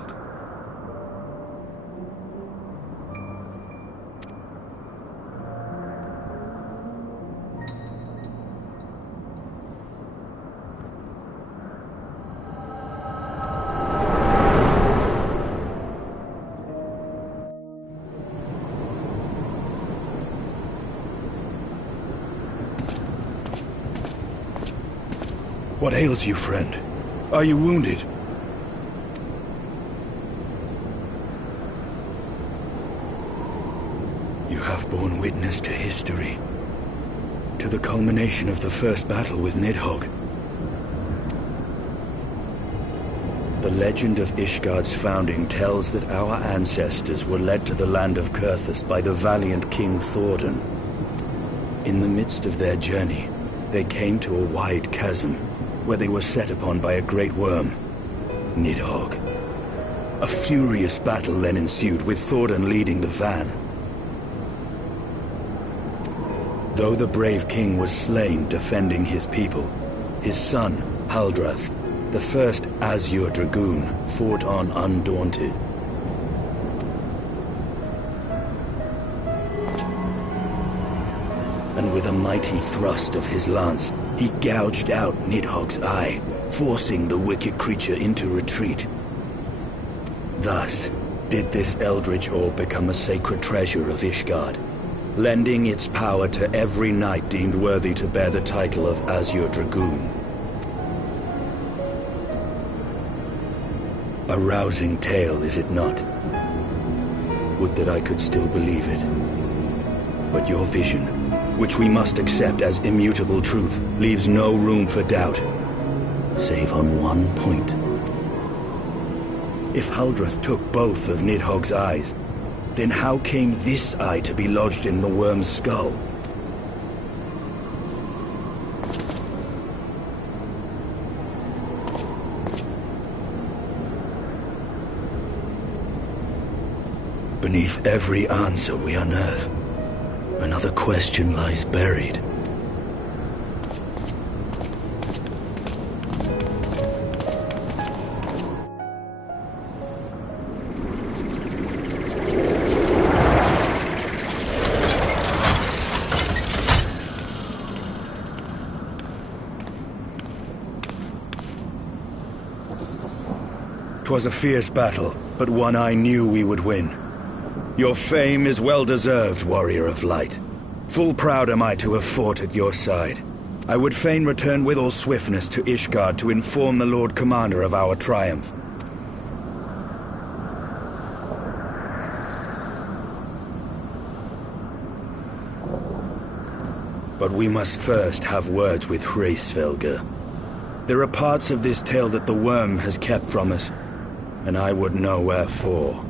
What ails you, friend? Are you wounded? You have borne witness to history, to the culmination of the first battle with Nidhogg. The legend of Ishgard's founding tells that our ancestors were led to the land of Kurthus by the valiant King Thordan. In the midst of their journey, they came to a wide chasm, where they were set upon by a great worm, Nidhogg. A furious battle then ensued, with Thordan leading the van. Though the brave king was slain defending his people, his son, Haldrath, the first Azure Dragoon, fought on undaunted. And with a mighty thrust of his lance, he gouged out Nidhogg's eye, forcing the wicked creature into retreat. Thus, did this eldritch orb become a sacred treasure of Ishgard, lending its power to every knight deemed worthy to bear the title of Azure Dragoon. A rousing tale, is it not? Would that I could still believe it. But your vision, which we must accept as immutable truth, leaves no room for doubt, save on one point. If Huldreth took both of Nidhogg's eyes, then how came this eye to be lodged in the worm's skull? Beneath every answer we unearth, another question lies buried. 'Twas a fierce battle, but one I knew we would win. Your fame is well deserved, warrior of light. Full proud am I to have fought at your side. I would fain return with all swiftness to Ishgard to inform the Lord Commander of our triumph. But we must first have words with Ffxiv. There are parts of this tale that the worm has kept from us, and I would know wherefore.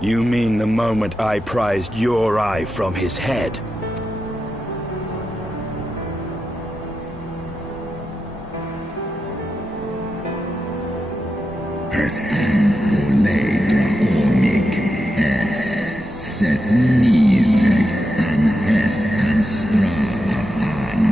You mean the moment I prized your eye from his head? Es Oledra Omik es set nizeg an es an strav an.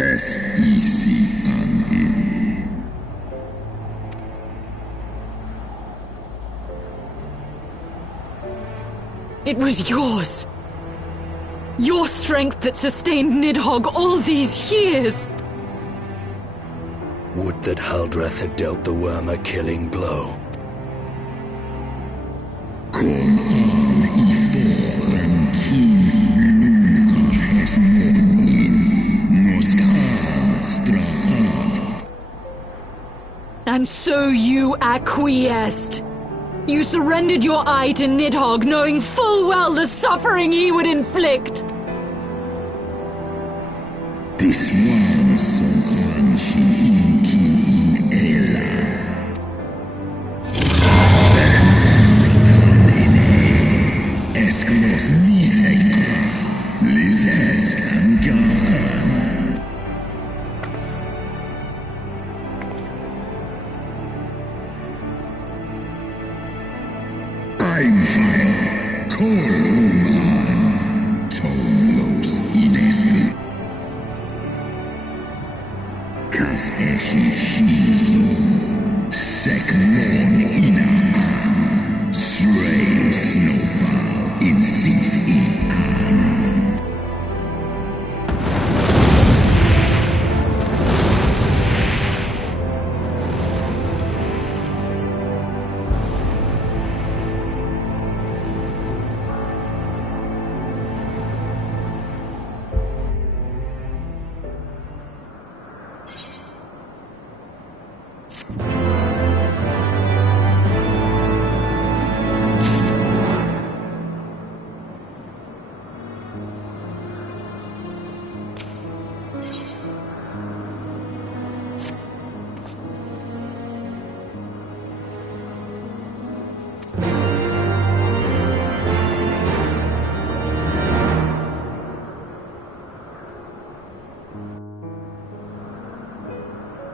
Es easy an in. It was yours. Your strength that sustained Nidhogg all these years. Would that Haldreth had dealt the worm a killing blow. Kom an I foran King Luna has morn in. Noskar strav. And so you acquiesced. You surrendered your eye to Nidhogg, knowing full well the suffering he would inflict. This one som anshin inkin in Ela. Vermatan in Esklos miseg. Heimfall, Kolum an, Tonlos Inescu. Kas echi hizo, Sekmon ina an, Srei Snowfall in Ffxiv an.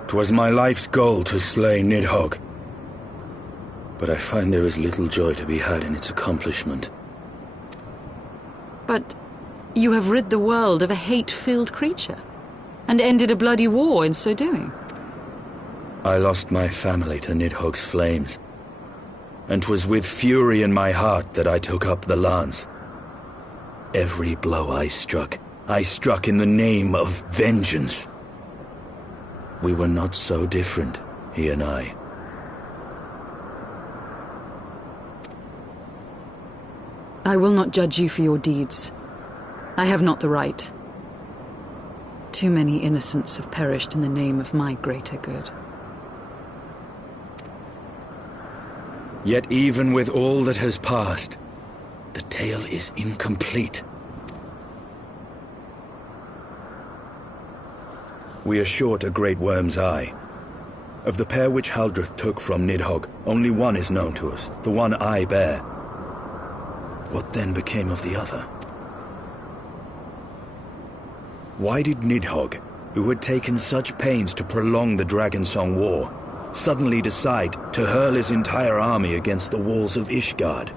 Twas my life's goal to slay Nidhogg, but I find there is little joy to be had in its accomplishment. But you have rid the world of a hate-filled creature, and ended a bloody war in so doing. I lost my family to Nidhogg's flames, and 'twas with fury in my heart that I took up the lance. Every blow I struck in the name of vengeance. We were not so different, he and I. I will not judge you for your deeds. I have not the right. Too many innocents have perished in the name of my greater good. Yet even with all that has passed, the tale is incomplete. We are short a great worm's eye. Of the pair which Haldreth took from Nidhogg, only one is known to us, the one I bear. What then became of the other? Why did Nidhogg, who had taken such pains to prolong the Dragonsong War, suddenly decide to hurl his entire army against the walls of Ishgard?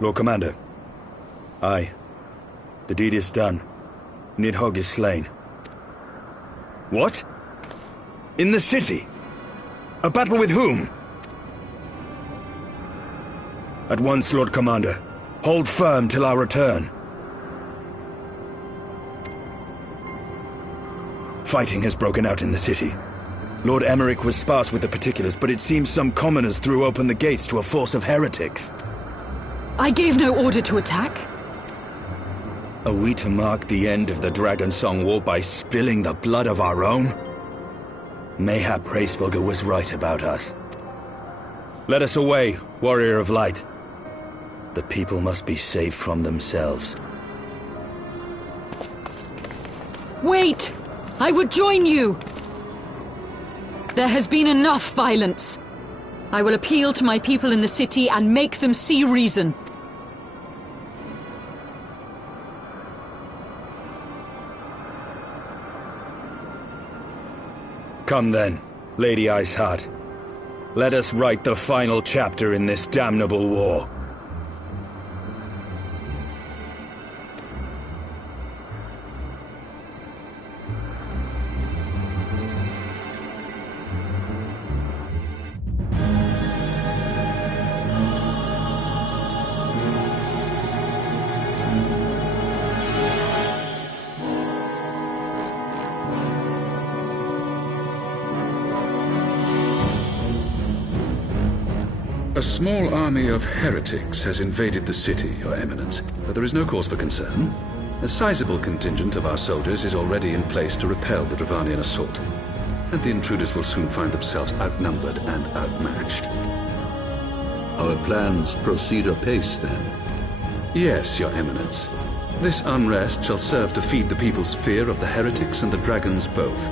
Lord Commander. Aye. The deed is done. Nidhogg is slain. What? In the city? A battle with whom? At once, Lord Commander. Hold firm till our return. Fighting has broken out in the city. Lord Emmerich was sparse with the particulars, but it seems some commoners threw open the gates to a force of heretics. I gave no order to attack. Are we to mark the end of the Dragonsong War by spilling the blood of our own? Mayhap Hraesvelgr was right about us. Let us away, Warrior of Light. The people must be saved from themselves. Wait! I would join you! There has been enough violence. I will appeal to my people in the city and make them see reason. Come then, Lady Iceheart. Let us write the final chapter in this damnable war. A small army of heretics has invaded the city, Your Eminence, but there is no cause for concern. A sizable contingent of our soldiers is already in place to repel the Dravanian assault, and the intruders will soon find themselves outnumbered and outmatched. Our plans proceed apace, then? Yes, Your Eminence. This unrest shall serve to feed the people's fear of the heretics and the dragons both.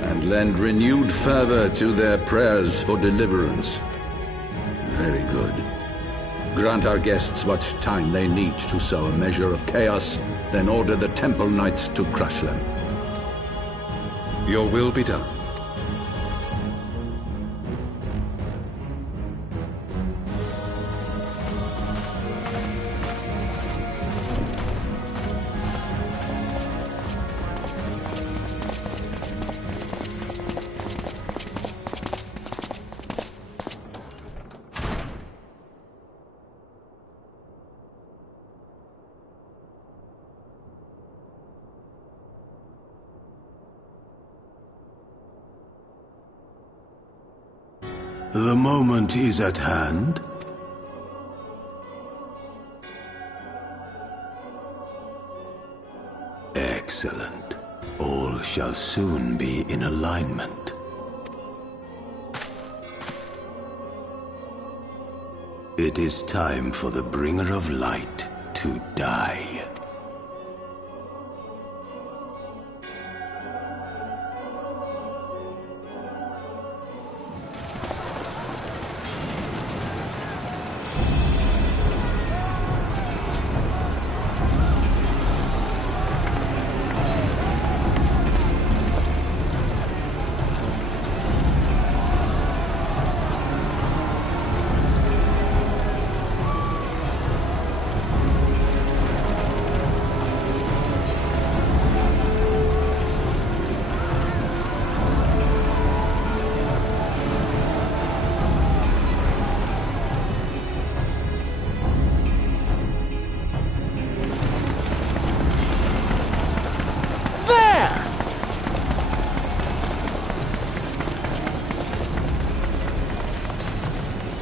And lend renewed fervor to their prayers for deliverance. Very good. Grant our guests what time they need to sow a measure of chaos, then order the Temple Knights to crush them. Your will be done. The moment is at hand. Excellent. All shall soon be in alignment. It is time for the Bringer of Light to die.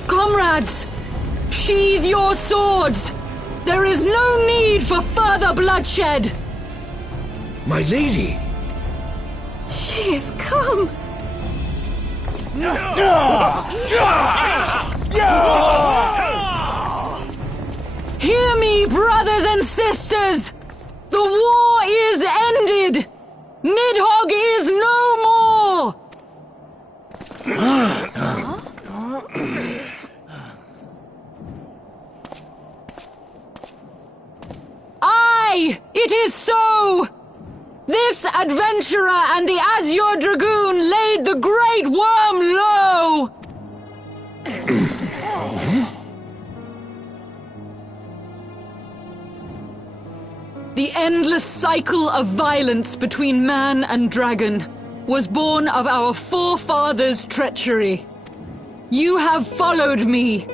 Comrades! Sheathe your swords! There is no need for further bloodshed! My lady! She is come! Hear me, brothers and sisters! The war is ended! Nidhogg is no more! Aye! It is so! This adventurer and the Azure Dragoon laid the Great Worm low! The endless cycle of violence between man and dragon was born of our forefathers' treachery. You have followed me,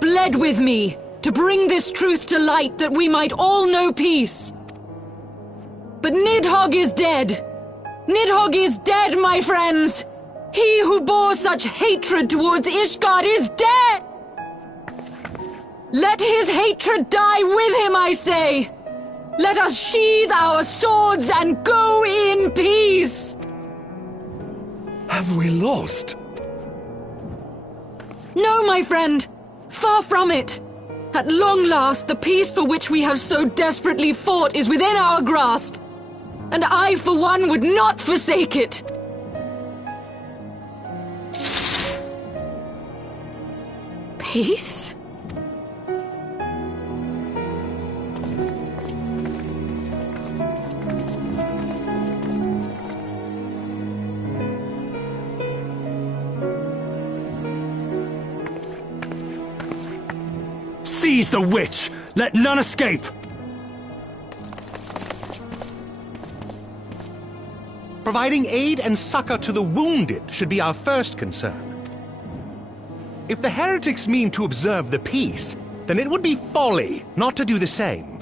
bled with me, to bring this truth to light that we might all know peace. But Nidhogg is dead. Nidhogg is dead, my friends. He who bore such hatred towards Ishgard is dead. Let his hatred die with him, I say. Let us sheathe our swords and go in peace. Have we lost? No, my friend. Far from it. At long last, the peace for which we have so desperately fought is within our grasp. And I, for one, would not forsake it. Peace? Seize the witch! Let none escape! Providing aid and succor to the wounded should be our first concern. If the heretics mean to observe the peace, then it would be folly not to do the same.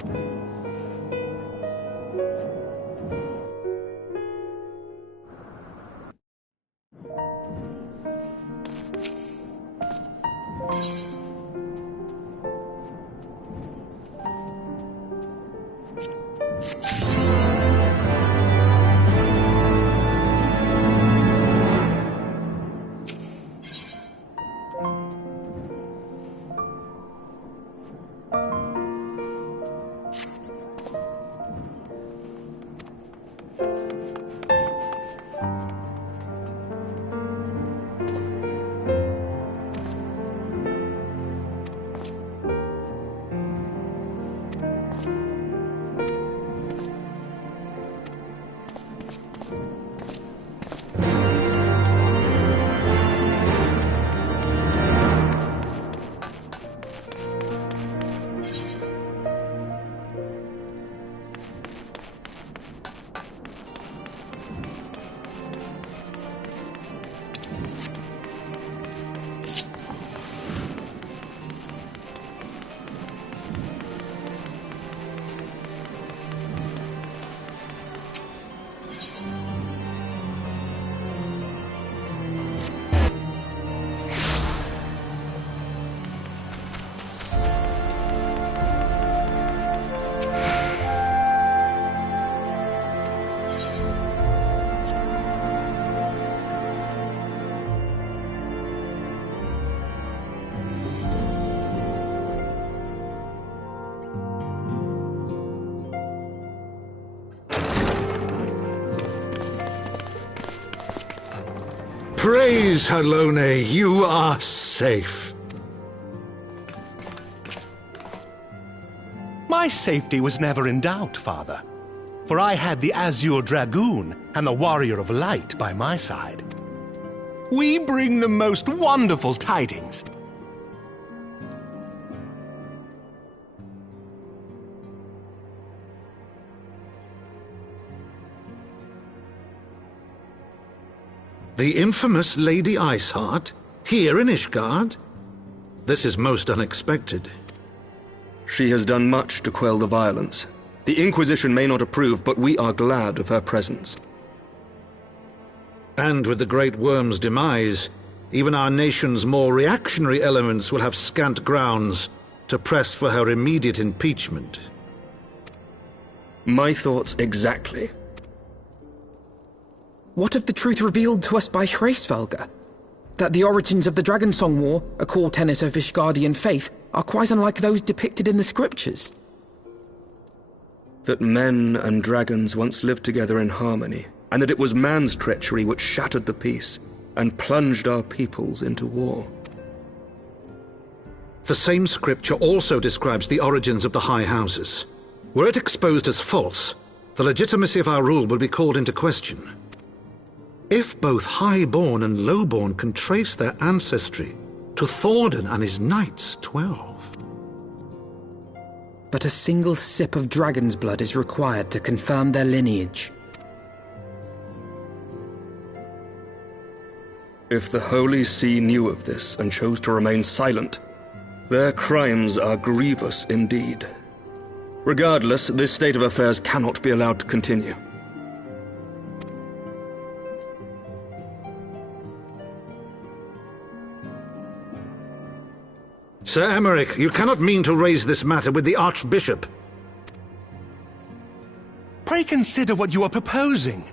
Praise Halone, you are safe. My safety was never in doubt, Father. For I had the Azure Dragoon and the Warrior of Light by my side. We bring the most wonderful tidings. The infamous Lady Iceheart, here in Ishgard? This is most unexpected. She has done much to quell the violence. The Inquisition may not approve, but we are glad of her presence. And with the Great Worm's demise, even our nation's more reactionary elements will have scant grounds to press for her immediate impeachment. My thoughts exactly. What of the truth revealed to us by Ffxiv? That the origins of the Dragonsong War, a core tenet of Ishgardian faith, are quite unlike those depicted in the scriptures. That men and dragons once lived together in harmony, and that it was man's treachery which shattered the peace and plunged our peoples into war. The same scripture also describes the origins of the High Houses. Were it exposed as false, the legitimacy of our rule will be called into question. If both Highborn and Lowborn can trace their ancestry to Thordan and his Knights 12. But a single sip of dragon's blood is required to confirm their lineage. If the Holy See knew of this and chose to remain silent, their crimes are grievous indeed. Regardless, this state of affairs cannot be allowed to continue. Sir Emmerich, you cannot mean to raise this matter with the Archbishop. Pray consider what you are proposing.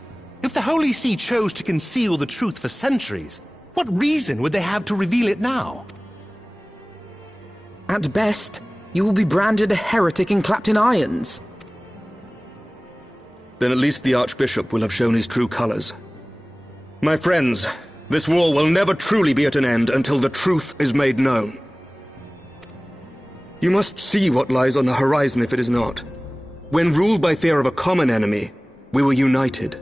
If the Holy See chose to conceal the truth for centuries, what reason would they have to reveal it now? At best, you will be branded a heretic and clapped in irons. Then at least the Archbishop will have shown his true colors. My friends, this war will never truly be at an end until the truth is made known. You must see what lies on the horizon if it is not. When ruled by fear of a common enemy, we were united.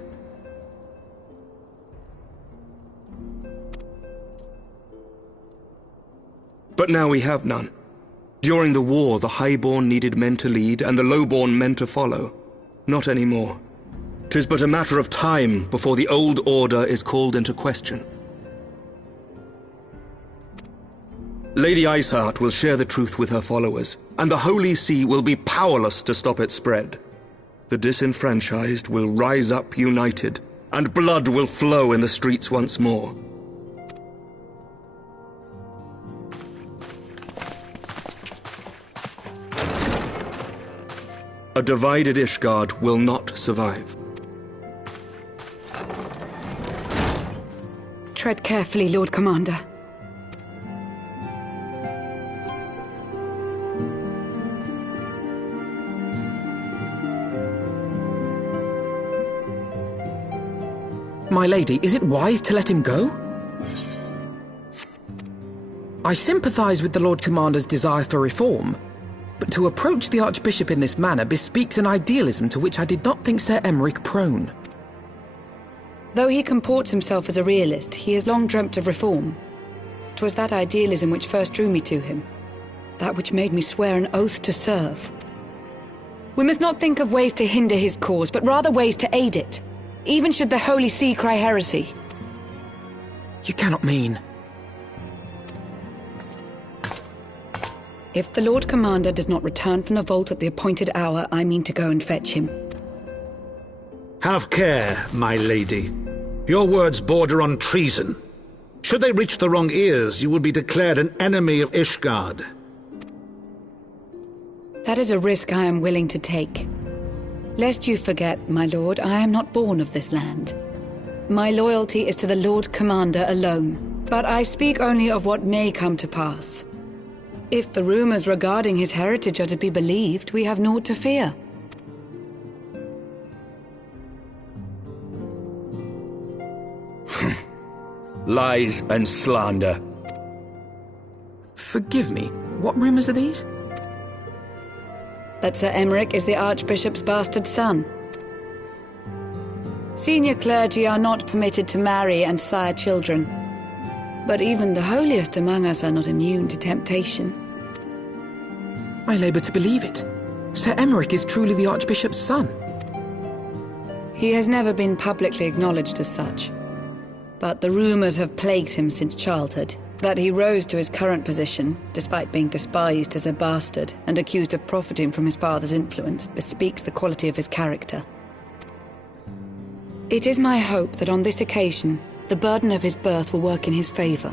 But now we have none. During the war, the Highborn needed men to lead, and the Lowborn men to follow. Not anymore. 'Tis but a matter of time before the old order is called into question. Lady Iceheart will share the truth with her followers, and the Holy See will be powerless to stop its spread. The disenfranchised will rise up united, and blood will flow in the streets once more. A divided Ishgard will not survive. Tread carefully, Lord Commander. My lady, is it wise to let him go? I sympathize with the Lord Commander's desire for reform, but to approach the Archbishop in this manner bespeaks an idealism to which I did not think Sir Emmerich prone. Though he comports himself as a realist, he has long dreamt of reform. 'Twas that idealism which first drew me to him, that which made me swear an oath to serve. We must not think of ways to hinder his cause, but rather ways to aid it, even should the Holy See cry heresy. You cannot mean... If the Lord Commander does not return from the vault at the appointed hour, I mean to go and fetch him. Have care, my lady. Your words border on treason. Should they reach the wrong ears, you will be declared an enemy of Ishgard. That is a risk I am willing to take. Lest you forget, my lord, I am not born of this land. My loyalty is to the Lord Commander alone, but I speak only of what may come to pass. If the rumors regarding his heritage are to be believed, we have naught to fear. Lies and slander. Forgive me, what rumours are these? That Sir Emmerich is the Archbishop's bastard son. Senior clergy are not permitted to marry and sire children. But even the holiest among us are not immune to temptation. I labour to believe it. Sir Emmerich is truly the Archbishop's son. He has never been publicly acknowledged as such. But the rumours have plagued him since childhood. That he rose to his current position, despite being despised as a bastard and accused of profiting from his father's influence, bespeaks the quality of his character. It is my hope that on this occasion, the burden of his birth will work in his favour.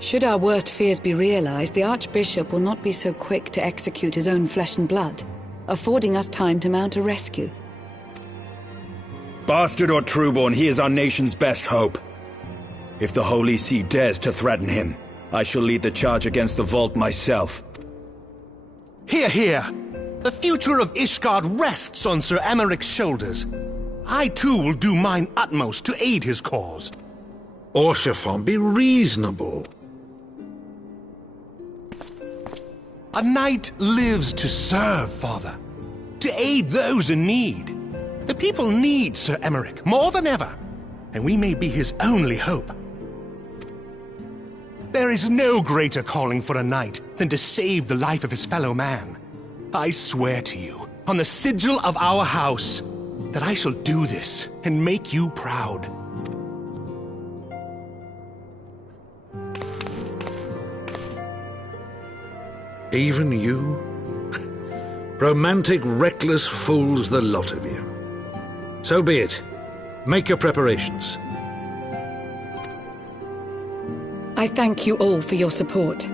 Should our worst fears be realised, the Archbishop will not be so quick to execute his own flesh and blood, affording us time to mount a rescue. Bastard or trueborn, he is our nation's best hope. If the Holy See dares to threaten him, I shall lead the charge against the Vault myself. Hear, hear! The future of Ishgard rests on Sir Emmerich's shoulders. I too will do mine utmost to aid his cause. Ffxiv, be reasonable. A knight lives to serve, Father. To aid those in need. The people need Sir Emmerich more than ever, and we may be his only hope. There is no greater calling for a knight than to save the life of his fellow man. I swear to you, on the sigil of our house, that I shall do this and make you proud. Even you? Romantic, reckless fools, the lot of you. So be it. Make your preparations. I thank you all for your support.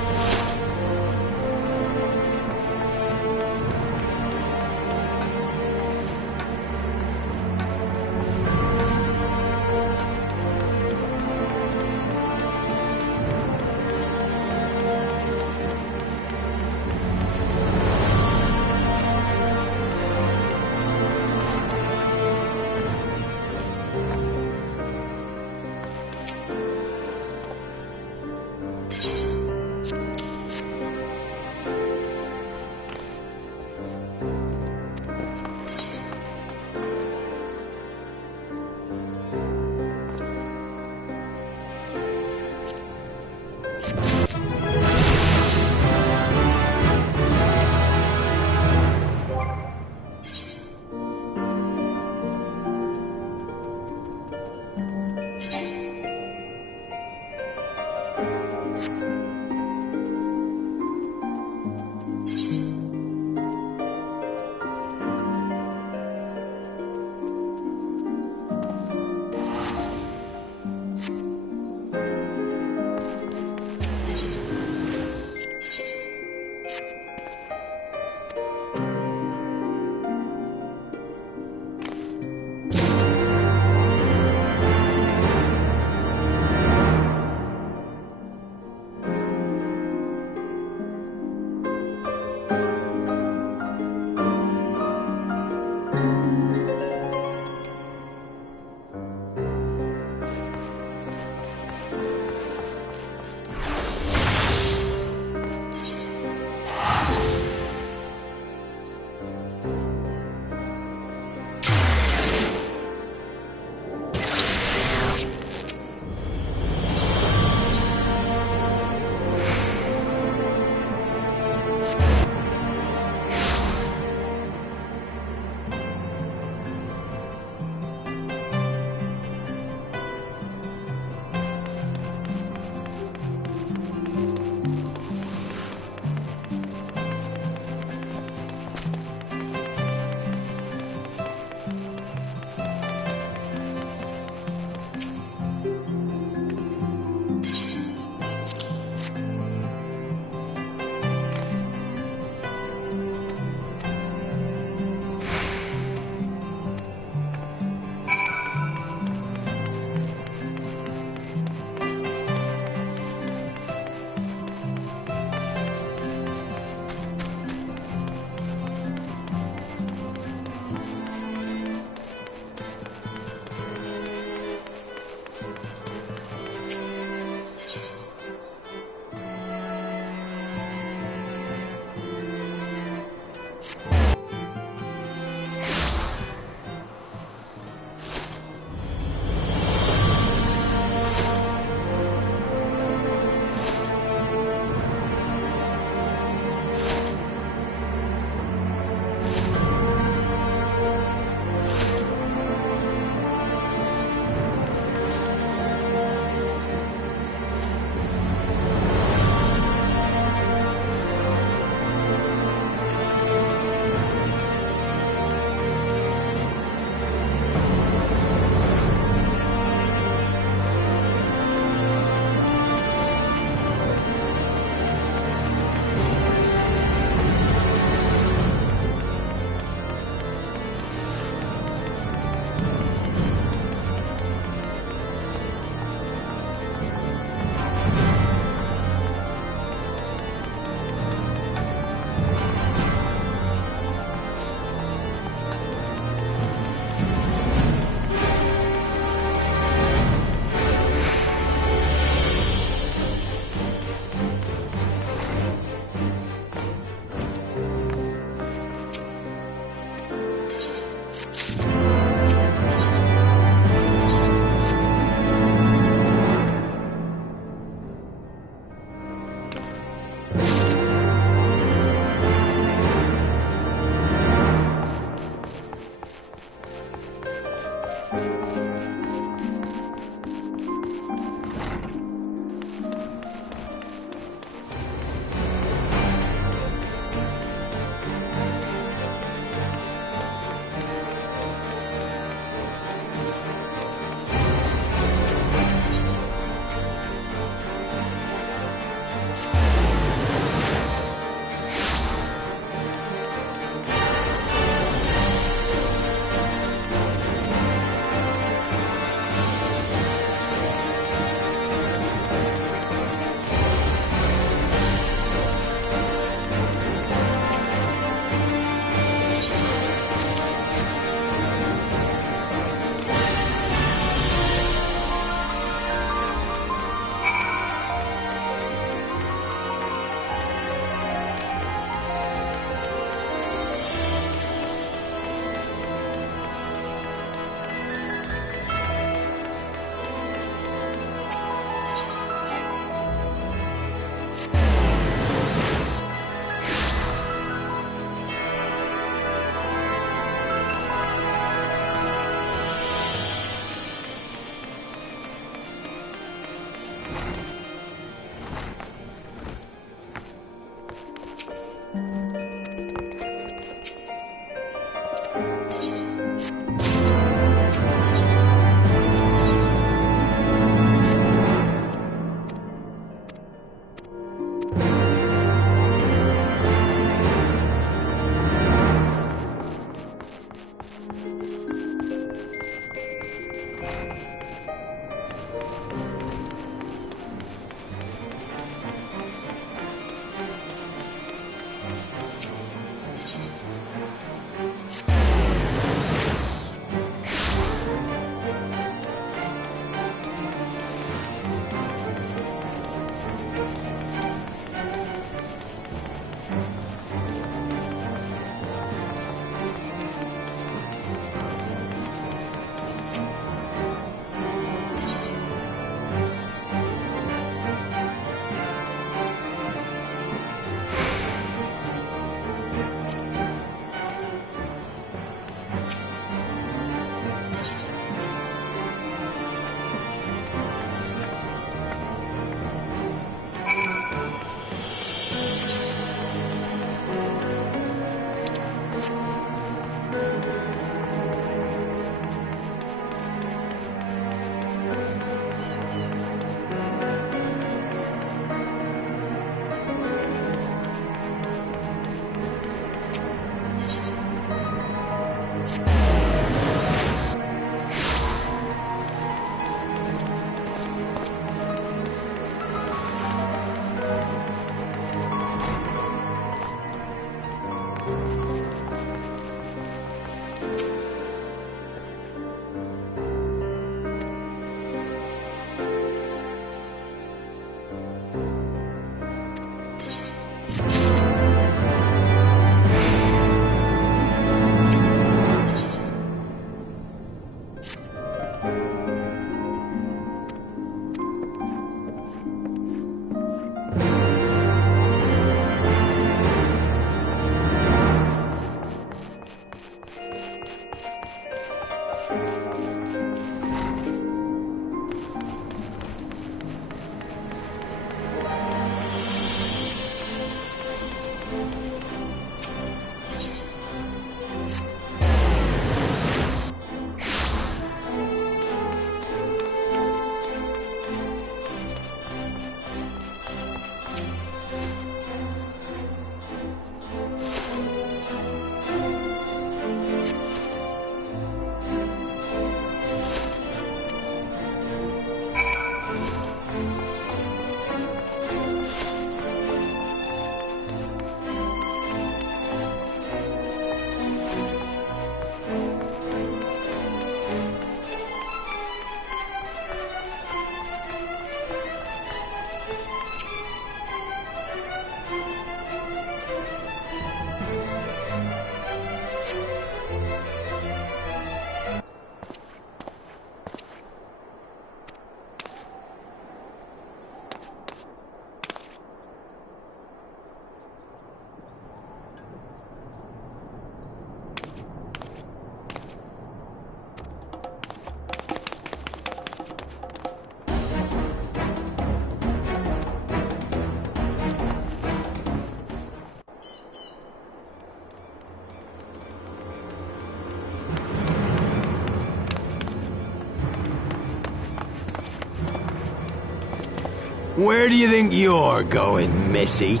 Where do you think you're going, Missy?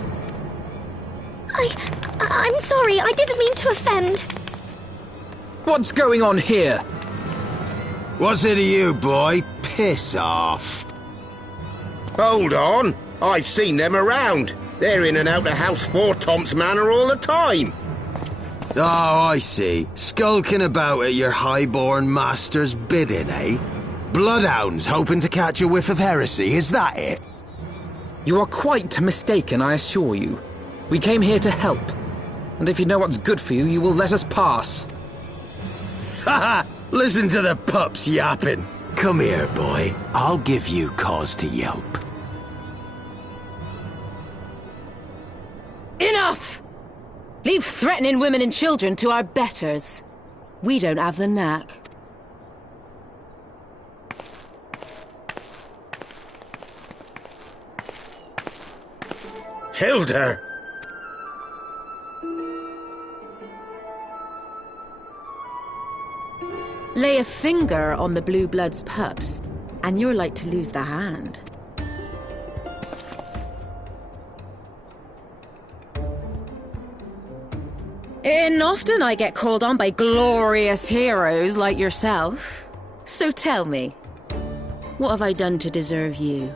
I'm sorry, I didn't mean to offend. What's going on here? What's it to you, boy? Piss off. Hold on. I've seen them around. They're in and out of House Four Tom's Manor all the time. Oh, I see. Skulking about at your highborn master's bidding, eh? Bloodhounds hoping to catch a whiff of heresy, is that it? You are quite mistaken, I assure you. We came here to help. And if you know what's good for you, you will let us pass. Haha! Listen to the pups yapping. Come here, boy. I'll give you cause to yelp. Enough! Leave threatening women and children to our betters. We don't have the knack. Hilda! Lay a finger on the Blue Blood's pups, and you're like to lose the hand. And often I get called on by glorious heroes like yourself. So tell me, what have I done to deserve you?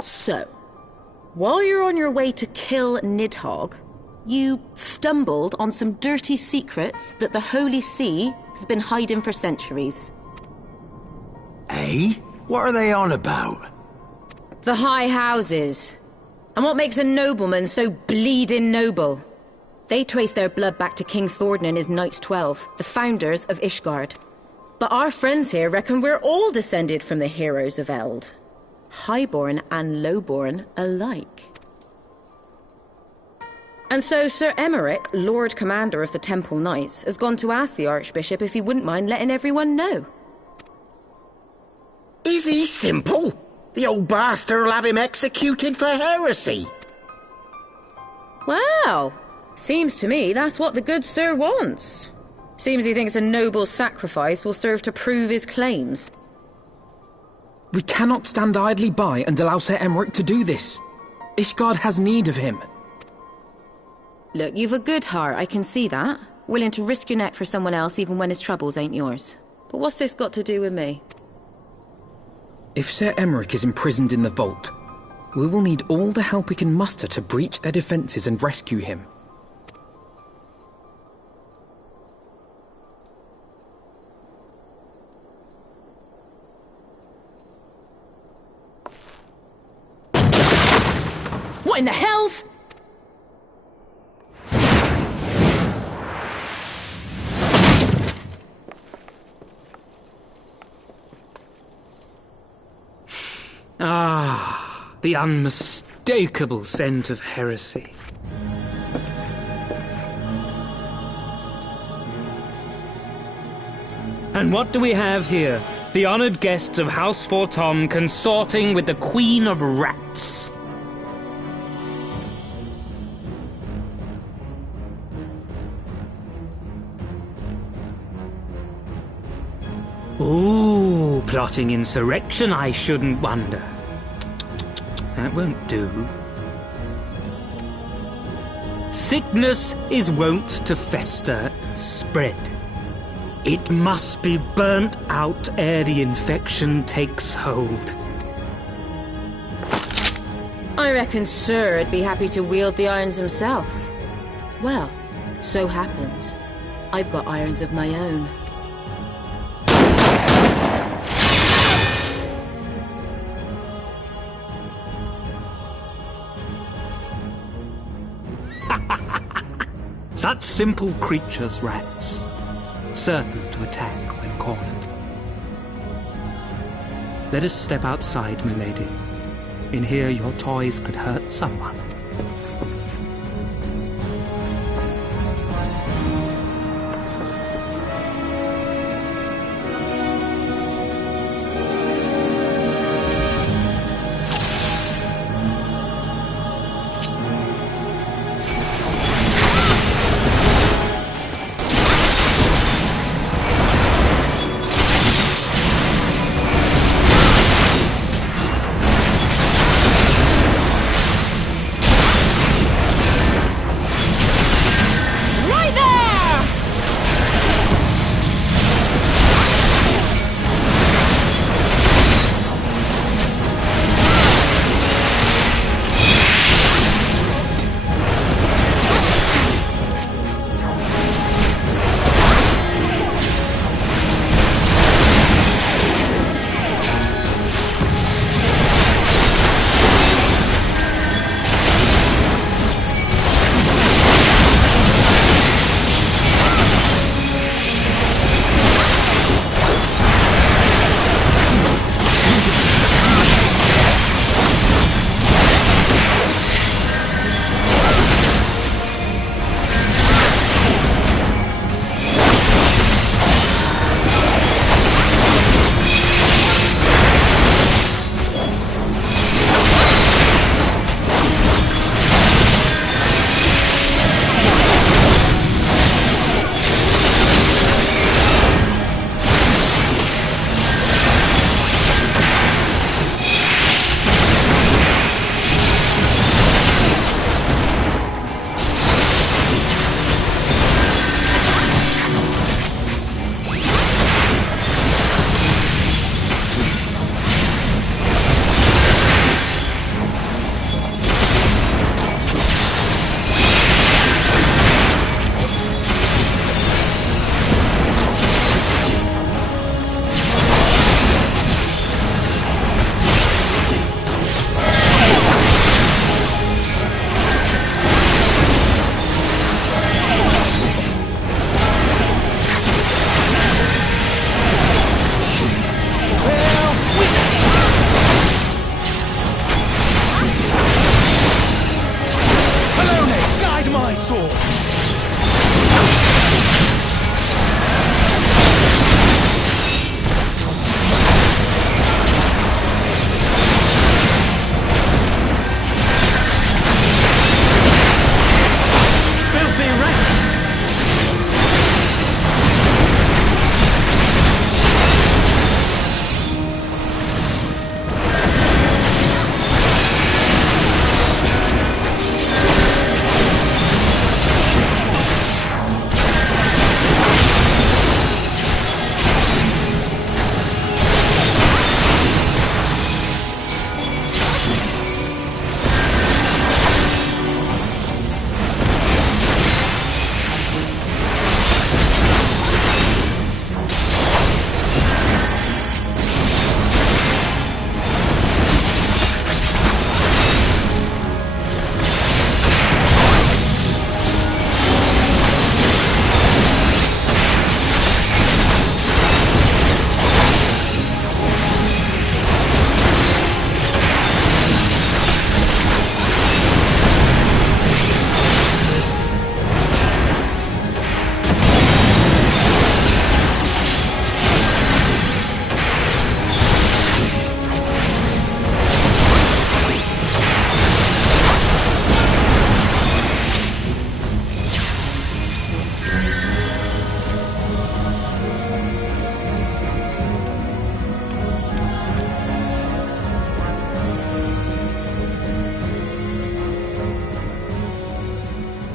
So, while you're on your way to kill Nidhogg, you stumbled on some dirty secrets that the Holy See has been hiding for centuries. Eh? What are they on about? The High Houses. And what makes a nobleman so bleeding noble? They trace their blood back to King Thordan and his Knights 12, the founders of Ishgard. But our friends here reckon we're all descended from the heroes of Eld. Highborn and lowborn alike. And so Sir Emmerich, Lord Commander of the Temple Knights, has gone to ask the Archbishop if he wouldn't mind letting everyone know. Is he simple? The old bastard will have him executed for heresy. Well, seems to me that's what the good sir wants. Seems he thinks a noble sacrifice will serve to prove his claims. We cannot stand idly by and allow Sir Emmerich to do this. Ishgard has need of him. Look, you've a good heart, I can see that. Willing to risk your neck for someone else even when his troubles ain't yours. But what's this got to do with me? If Sir Emmerich is imprisoned in the vault, we will need all the help we can muster to breach their defenses and rescue him. What in the hell's... Ah, the unmistakable scent of heresy. And what do we have here? The honoured guests of House Fortom consorting with the Queen of Rats. Ooh, plotting insurrection, I shouldn't wonder. That won't do. Sickness is wont to fester and spread. It must be burnt out ere the infection takes hold. I reckon Sir'd be happy to wield the irons himself. Well, so happens I've got irons of my own. Such simple creatures, rats. Certain to attack when cornered. Let us step outside, milady. In here, your toys could hurt someone.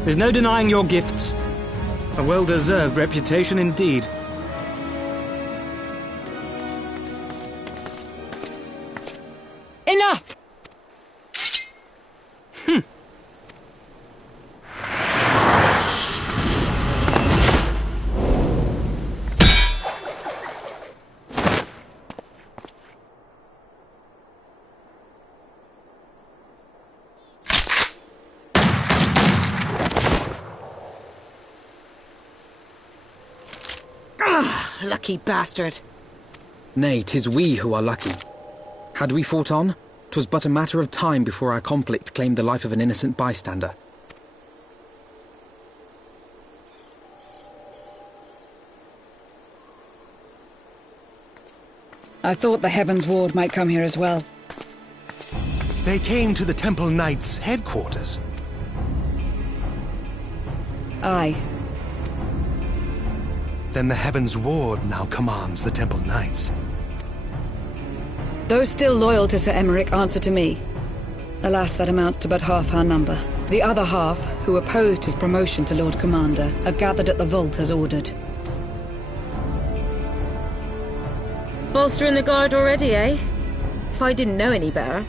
There's no denying your gifts. A well-deserved reputation indeed. Enough! Lucky bastard. Nay, 'tis we who are lucky. Had we fought on, 'twas but a matter of time before our conflict claimed the life of an innocent bystander. I thought the Heavens Ward might come here as well. They came to the Temple Knights' headquarters. Aye. Then the Heavens Ward now commands the Temple Knights. Those still loyal to Sir Emeric answer to me. Alas, that amounts to but half our number. The other half, who opposed his promotion to Lord Commander, have gathered at the vault as ordered. Bolstering the guard already, eh? If I didn't know any better,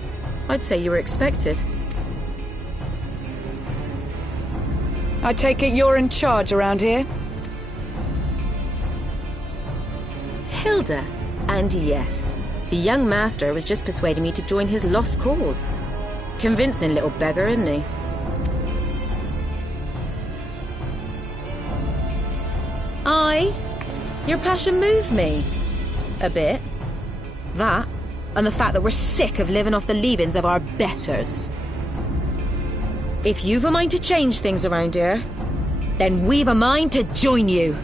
I'd say you were expected. I take it you're in charge around here? Hilda, and yes, the young master was just persuading me to join his lost cause. Convincing little beggar, isn't he? Aye, your passion moved me. A bit. That, and the fact that we're sick of living off the leavings of our betters. If you've a mind to change things around here, then we've a mind to join you.